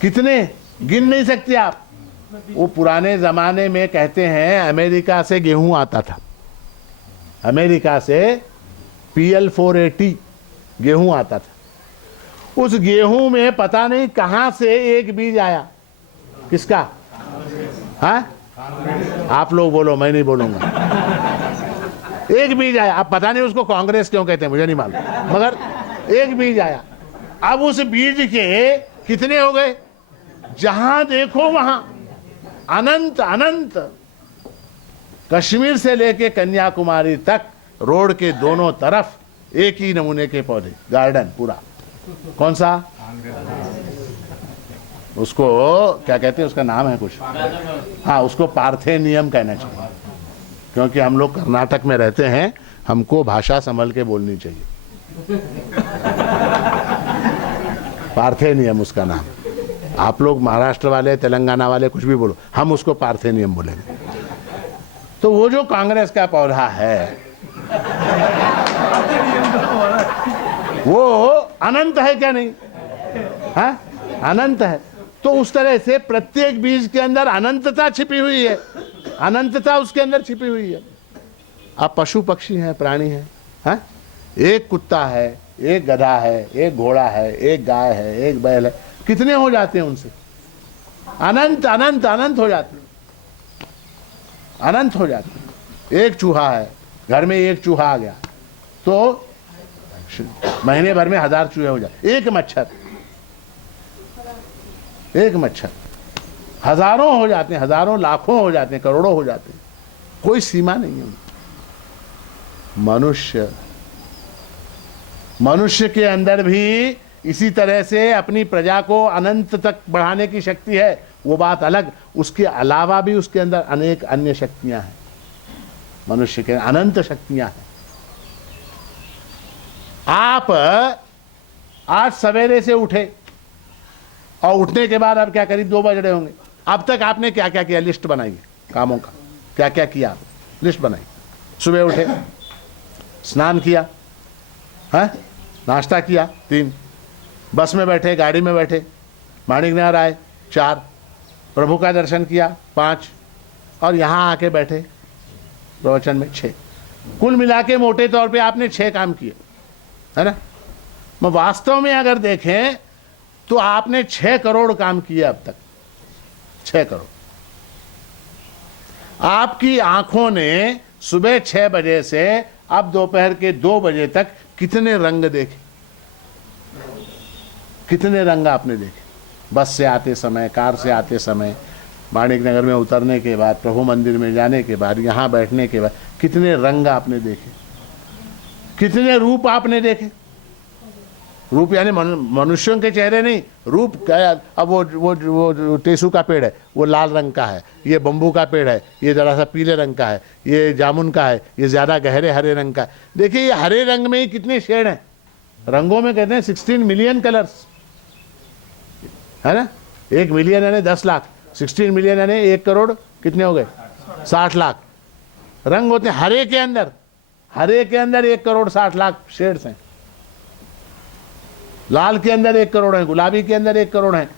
कितने गिन नहीं सकते आप। वो पुराने जमाने में कहते हैं अमेरिका से गेहूं आता था, अमेरिका से PL480 गेहूं आता था। उस गेहूं में पता नहीं कहां से एक बीज आया। किसका? हाँ, आप लोग बोलो, मैं नहीं बोलूंगा। एक बीज आया। अब पता नहीं उसको कांग्रेस क्यों कहते हैं, मुझे नहीं मालूम, मगर एक बीज आया। अब उस बीज के कितने हो गए? जहां देखो वहां अनंत अनंत। कश्मीर से लेके कन्याकुमारी तक रोड के दोनों तरफ एक ही नमूने के पौधे, गार्डन पूरा। कौन सा? उसको क्या कहते हैं? उसका नाम है कुछ, हाँ, उसको पार्थेनियम कहना चाहिए, क्योंकि हम लोग कर्नाटक में रहते हैं, हमको भाषा संभल के बोलनी चाहिए। पार्थेनियम उसका नाम। आप लोग महाराष्ट्र वाले, तेलंगाना वाले कुछ भी बोलो, हम उसको पार्थेनियम बोलेंगे। तो वो जो कांग्रेस का पौधा है वो अनंत है क्या? नहीं, हाँ, अनंत है। तो उस तरह से प्रत्येक बीज के अंदर अनंतता छिपी हुई है, अनंतता उसके अंदर छिपी हुई है। अब पशु पक्षी हैं, प्राणी हैं, हाँ? एक कुत्ता है, एक गधा है, एक घोड़ा है, एक गाय है, एक बैल है, कितने हो जाते हैं उनसे? अनंत अनंत अनंत हो जाते हैं, अनंत हो जाते हैं। एक चूहा है, घर में एक चूहा आ गया तो महीने भर में 1000 चूहे हो जाते। एक मच्छर, एक मच्छर हजारों हो जाते हैं, हजारों, लाखों हो जाते हैं, करोड़ों हो जाते हैं, कोई सीमा नहीं है उनकी। मनुष्य के अंदर भी इसी तरह से अपनी प्रजा को अनंत तक बढ़ाने की शक्ति है, वो बात अलग। उसके अलावा भी उसके अंदर अनेक अन्य शक्तियां हैं। मनुष्य के अनंत शक्तियां हैं। आप आज सवेरे से उठे और उठने के बाद अब क्या करीब 2 बज रहे होंगे, अब तक आपने क्या क्या किया? लिस्ट बनाइए कामों का, क्या क्या किया, लिस्ट बनाइए। सुबह उठे, स्नान किया, है, नाश्ता किया, 3, बस में बैठे, गाड़ी में बैठे, माणिकनगर आए, 4, प्रभु का दर्शन किया, 5, और यहाँ आके बैठे प्रवचन में 6। कुल मिला के मोटे तौर पे आपने 6 काम किए, है ना? मैं वास्तव में अगर देखें तो आपने 6 करोड़ काम किए अब तक, 6 करोड़। आपकी आंखों ने सुबह 6 बजे से अब दोपहर के 2 बजे तक कितने रंग देखे? कितने रंग आपने देखे? बस से आते समय, कार से आते समय, माणिकनगर में उतरने के बाद, प्रभु मंदिर में जाने के बाद, यहाँ बैठने के बाद कितने रंग आपने देखे? कितने रूप आपने देखे? रूप यानी मनुष्यों के चेहरे नहीं, रूप क्या? अब वो टेसू का पेड़ है, वो लाल रंग का है, ये बम्बू का पेड़ है, ये जरा सा पीले रंग का है, ये जामुन का है, ये ज्यादा गहरे हरे रंग का है। देखिए ये हरे रंग में ही कितने शेड हैं, रंगों में कहते हैं 16 मिलियन कलर्स, है ना? 1 मिलियन यानी 10 लाख, 16 मिलियन यानी 1 करोड़, कितने हो गए? 60 लाख रंग होते हैं हरे के अंदर। हरे के अंदर 1 करोड़ 60 लाख शेड्स हैं, लाल के अंदर 1 करोड़ है, गुलाबी के अंदर 1 करोड़ है।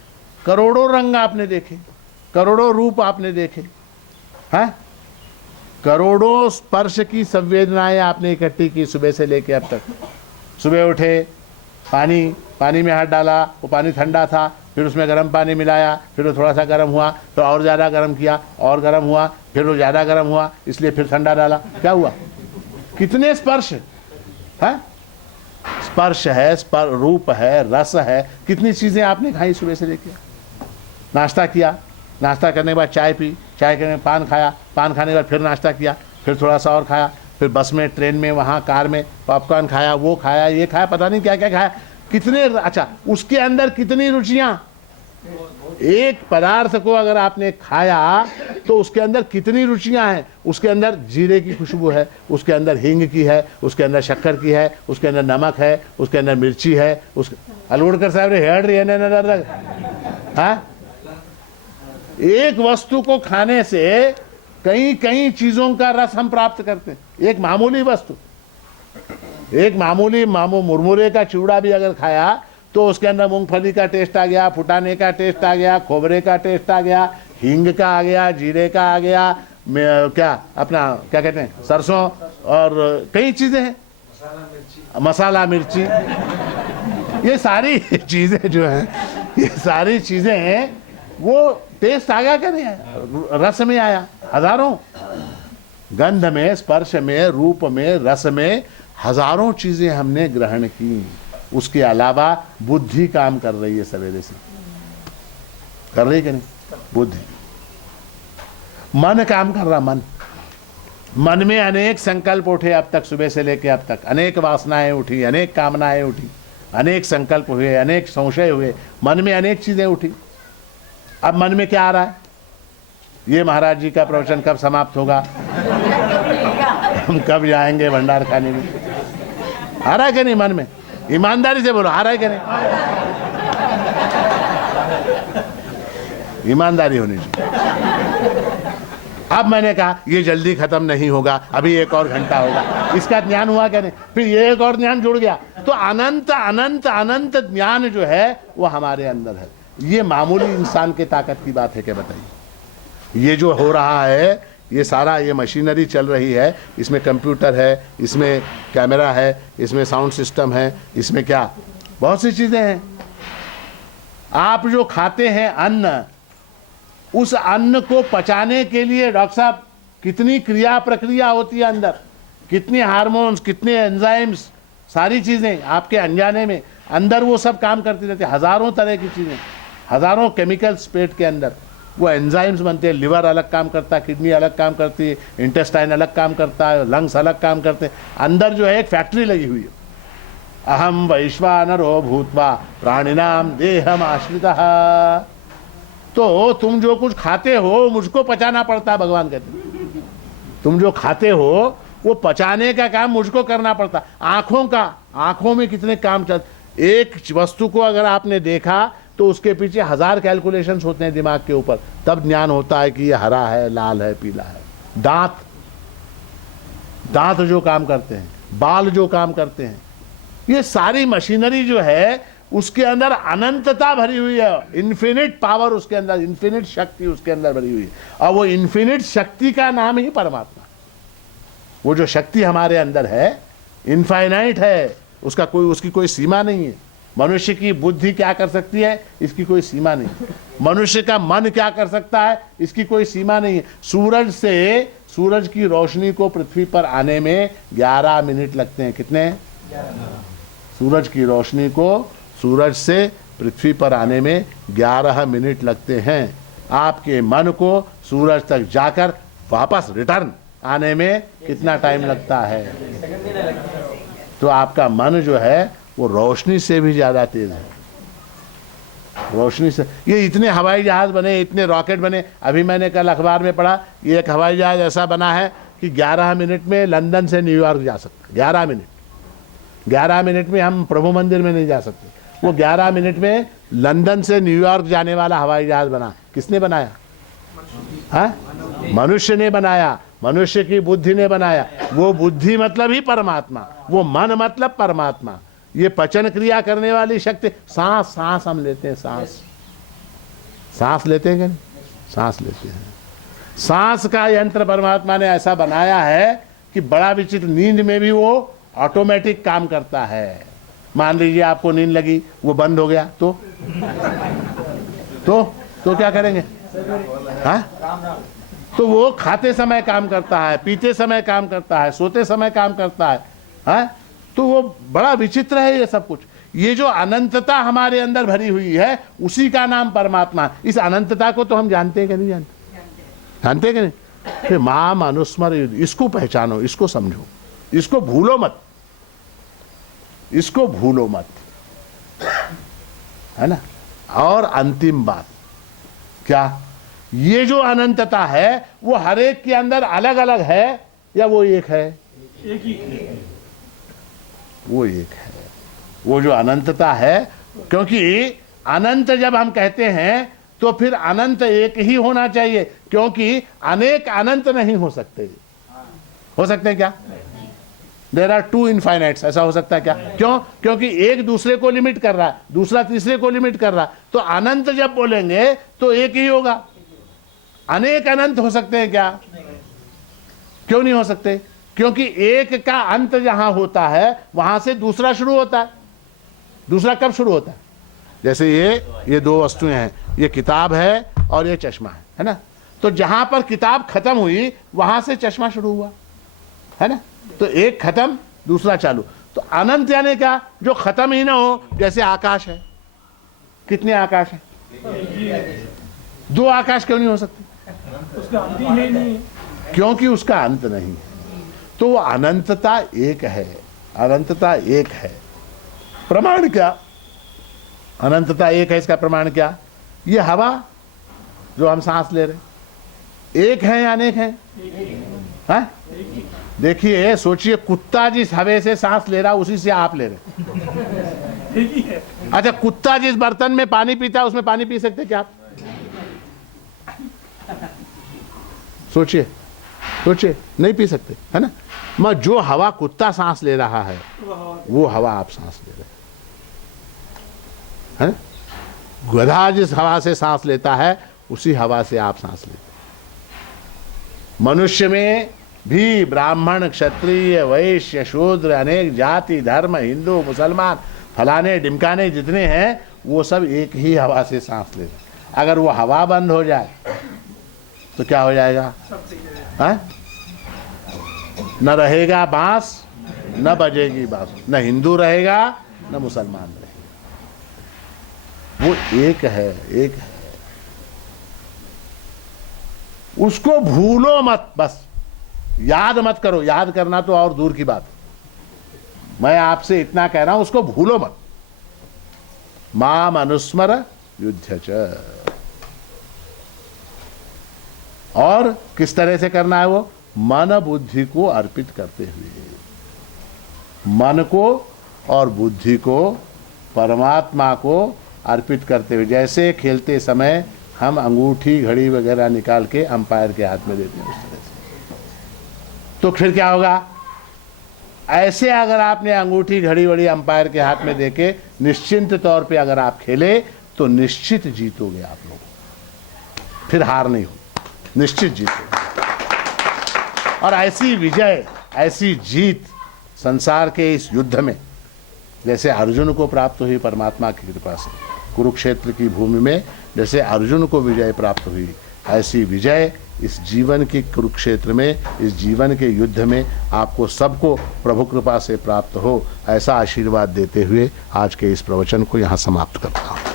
करोड़ों रंग आपने देखे, करोड़ों रूप आपने देखे, हैं? करोड़ों स्पर्श की संवेदनाएं आपने इकट्ठी की सुबह से लेके अब तक। सुबह उठे, पानी में हाथ डाला, वो पानी ठंडा था, फिर उसमें गर्म पानी मिलाया, फिर वो थोड़ा सा गर्म हुआ, तो और ज़्यादा गर्म किया, और गर्म हुआ, फिर वो ज़्यादा गर्म हुआ, इसलिए फिर ठंडा डाला। क्या हुआ? कितने स्पर्श है? स्पर्श है, रूप है, रस है, कितनी चीज़ें आपने खाई सुबह से लेके। नाश्ता किया, नाश्ता करने के बाद चाय पी, चाय करने के बाद पान खाया, पान खाने के बाद फिर नाश्ता किया, फिर थोड़ा सा और खाया, फिर बस में, ट्रेन में, वहाँ कार में पॉपकॉर्न खाया, वो खाया, ये खाया, पता नहीं क्या क्या खाया। कितने, अच्छा उसके अंदर कितनी रुचियाँ। एक पदार्थ को अगर आपने खाया तो उसके अंदर कितनी रुचियां हैं। उसके अंदर जीरे की खुशबू है, उसके अंदर हींग की है, उसके अंदर शक्कर की है, उसके अंदर नमक है, उसके अंदर मिर्ची है। अलगुड़कर साहब ने हेड रही है। हाँ, एक वस्तु को खाने से कई कई चीजों का रस हम प्राप्त करते हैं। एक मामूली वस्तु, एक मामूली मुरमुरे का चिवड़ा भी अगर खाया तो उसके अंदर मूंगफली का टेस्ट आ गया, फुटाने का टेस्ट आ गया, खोबरे का टेस्ट आ गया, हींग का आ गया, जीरे का आ गया, क्या अपना क्या कहते हैं, सरसों, और कई चीजें हैं, मसाला मिर्ची, ये सारी चीजें जो हैं, ये सारी चीजें हैं, वो टेस्ट आ गया क्या नहीं आया? रस में आया। हजारों, गंध में, स्पर्श में, रूप में, रस में हजारों चीजें हमने ग्रहण की। उसके अलावा बुद्धि काम कर रही है, सवेरे से कर रही है कि नहीं? बुद्धि, मन काम कर रहा। मन में अनेक संकल्प उठे अब तक, सुबह से लेके अब तक अनेक वासनाएं उठी, अनेक कामनाएं उठी, अनेक संकल्प हुए, अनेक संशय हुए, मन में अनेक चीजें उठी। अब मन में क्या आ रहा है? ये महाराज जी का प्रवचन कब समाप्त होगा, हम कब जाएंगे भंडार खाने में, आ रहा है कि नहीं मन में? ईमानदारी से बोलो, आ रहा है कि नहीं? ईमानदारी होनी चाहिए। अब मैंने कहा ये जल्दी खत्म नहीं होगा, अभी 1 और घंटा होगा, इसका ज्ञान हुआ क्या नहीं? फिर ये एक और ज्ञान जुड़ गया, तो अनंत अनंत अनंत ज्ञान जो है वो हमारे अंदर है। ये मामूली इंसान के ताकत की बात है क्या? बताइए। ये जो हो रहा है, ये सारा, ये मशीनरी चल रही है, इसमें कंप्यूटर है, इसमें कैमरा है, इसमें साउंड सिस्टम है, इसमें क्या बहुत सी चीजें हैं। आप जो खाते हैं अन्न, उस अन्न को पचाने के लिए डॉक्टर साहब कितनी क्रिया प्रक्रिया होती है अंदर, कितने हार्मोन्स, कितने एंजाइम्स, सारी चीजें आपके अनजाने में अंदर वो सब काम करती रहती है। हजारों तरह की चीजें, हजारों केमिकल्स पेट के अंदर, वो एंजाइम्स बनते हैं। लिवर अलग काम करता है, किडनी अलग काम करती है, इंटेस्टाइन अलग काम करता है, लंग्स अलग काम करते हैं। अंदर जो है एक फैक्ट्री लगी हुई है। अहम वैश्वानरो भूत्वा प्राणिनाम देहम आश्रितः। तो तुम जो कुछ खाते हो मुझको पचाना पड़ता है, भगवान कहते हैं। तुम जो खाते हो वो पचाने का काम मुझको करना पड़ता। आंखों का, आंखों में कितने काम चल, एक वस्तु को अगर आपने देखा तो उसके पीछे 1000 कैलकुलेशंस होते हैं दिमाग के ऊपर, तब ज्ञान होता है कि ये हरा है, लाल है, पीला है। दांत, दांत जो काम करते हैं, बाल जो काम करते हैं, ये सारी मशीनरी जो है उसके अंदर अनंतता भरी हुई है। इन्फिनिट पावर उसके अंदर, इन्फिनिट शक्ति उसके अंदर भरी हुई है। और वो इन्फिनिट शक्ति का नाम ही परमात्मा। वो जो शक्ति हमारे अंदर है इनफाइनाइट है, उसका कोई, उसकी कोई सीमा नहीं है। मनुष्य की बुद्धि क्या कर सकती है, इसकी कोई सीमा नहीं। मनुष्य का मन क्या कर सकता है, इसकी कोई सीमा नहीं है। सूरज से, सूरज की रोशनी को पृथ्वी पर आने में 11 मिनट लगते हैं। कितने? सूरज की रोशनी को सूरज से पृथ्वी पर आने में 11 मिनट लगते हैं। आपके मन को सूरज तक जाकर वापस रिटर्न आने में कितना टाइम लगता है? तो आपका मन जो है वो रोशनी से भी ज़्यादा तेज है। रोशनी से ये इतने हवाई जहाज़ बने, इतने रॉकेट बने। अभी मैंने कल अखबार में पढ़ा, ये एक हवाई जहाज़ ऐसा बना है कि 11 मिनट में लंदन से न्यूयॉर्क जा सकते। 11 मिनट में हम प्रभु मंदिर में नहीं जा सकते। वो 11 मिनट में लंदन से न्यूयॉर्क जाने वाला हवाई जहाज़ बना। किसने बनाया? हाँ, मनुष्य ने बनाया, मनुष्य की बुद्धि ने बनाया। वो बुद्धि मतलब ही परमात्मा, वो मन मतलब परमात्मा। ये पचन क्रिया करने वाली शक्ति, सांस हम लेते हैं, सांस लेते हैं क्या? सांस लेते हैं। सांस का यंत्र परमात्मा ने ऐसा बनाया है कि बड़ा विचित्र, नींद में भी वो ऑटोमेटिक काम करता है। मान लीजिए आपको नींद लगी, वो बंद हो गया तो क्या करेंगे? हाँ, तो वो खाते समय काम करता है, पीते समय काम करता है, सोते समय काम करता है। हाँ, तो वो बड़ा विचित्र है ये सब कुछ। ये जो अनंतता हमारे अंदर भरी हुई है, उसी का नाम परमात्मा। इस अनंतता को तो हम जानते हैं कि नहीं जानते? जानते हैं कि नहीं? फिर माम अनुस्मर, इसको पहचानो, इसको समझो, इसको भूलो मत, इसको भूलो मत, है ना। और अंतिम बात क्या, ये जो अनंतता है वो हर एक के अंदर अलग अलग है या वो एक है? एक ही। वो एक है। वो जो अनंतता है, क्योंकि अनंत जब हम कहते हैं तो फिर अनंत एक ही होना चाहिए, क्योंकि अनेक अनंत नहीं हो सकते। हो सकते हैं क्या? देयर आर 2 इनफाइनाइट्स, ऐसा हो सकता है क्या? क्यों? क्योंकि एक दूसरे को लिमिट कर रहा है, दूसरा तीसरे को लिमिट कर रहा है। तो अनंत जब बोलेंगे तो एक ही होगा। अनेक अनंत हो सकते हैं क्या? क्यों नहीं हो सकते? क्योंकि एक का अंत जहां होता है वहां से दूसरा शुरू होता है। दूसरा कब शुरू होता है? जैसे ये 2 वस्तुएं हैं, ये किताब है और ये चश्मा है ना। तो जहां पर किताब खत्म हुई वहां से चश्मा शुरू हुआ, है ना। तो एक खत्म, दूसरा चालू। तो अनंत यानी क्या? जो खत्म ही ना हो। जैसे आकाश है, कितने आकाश है? 2 आकाश क्यों नहीं हो सकते? उसका अंत ही है नहीं। क्योंकि उसका अंत नहीं है। तो वो अनंतता एक है, अनंतता एक है। प्रमाण क्या? अनंतता एक है, इसका प्रमाण क्या? ये हवा जो हम सांस ले रहे, एक है या अनेक है? हाँ? देखिए, सोचिए, कुत्ता जिस हवा से सांस ले रहा उसी से आप ले रहे। एक ही है। अच्छा, कुत्ता जिस बर्तन में पानी पीता है उसमें पानी पी सकते क्या आप? सोचिए, नहीं पी सकते, है ना। मैं जो हवा कुत्ता सांस ले रहा है वो हवा आप सांस ले रहे हैं। गधा जिस हवा से सांस लेता है उसी हवा से आप सांस लेते हैं। मनुष्य में भी ब्राह्मण, क्षत्रिय, वैश्य, शूद्र, अनेक जाति, धर्म, हिंदू, मुसलमान, फलाने ढिमकाने जितने हैं वो सब एक ही हवा से सांस ले रहे हैं। अगर वो हवा बंद हो जाए तो क्या हो जाएगा? न रहेगा बांस, न बजेगी बांस, न हिंदू रहेगा न मुसलमान रहेगा। वो एक है, एक है। उसको भूलो मत, बस याद मत करो। याद करना तो और दूर की बात। मैं आपसे इतना कह रहा हूं, उसको भूलो मत। माम अनुस्मर युध्य च। और किस तरह से करना है वो? मन बुद्धि को अर्पित करते हुए। मन को और बुद्धि को परमात्मा को अर्पित करते हुए। जैसे खेलते समय हम अंगूठी, घड़ी वगैरह निकाल के अंपायर के हाथ में देते हैं, उस तरह से। तो फिर क्या होगा? ऐसे अगर आपने अंगूठी, घड़ी वड़ी अंपायर के हाथ में देके निश्चिंत तौर पे अगर आप खेले तो निश्चित जीतोगे आप लोग। फिर हार नहीं हो, निश्चित जीतोगे। और ऐसी विजय, ऐसी जीत संसार के इस युद्ध में जैसे अर्जुन को प्राप्त हुई परमात्मा की कृपा से, कुरुक्षेत्र की भूमि में जैसे अर्जुन को विजय प्राप्त हुई, ऐसी विजय इस जीवन की कुरुक्षेत्र में, इस जीवन के युद्ध में आपको सबको प्रभु कृपा से प्राप्त हो, ऐसा आशीर्वाद देते हुए आज के इस प्रवचन को यहाँ समाप्त करता हूँ।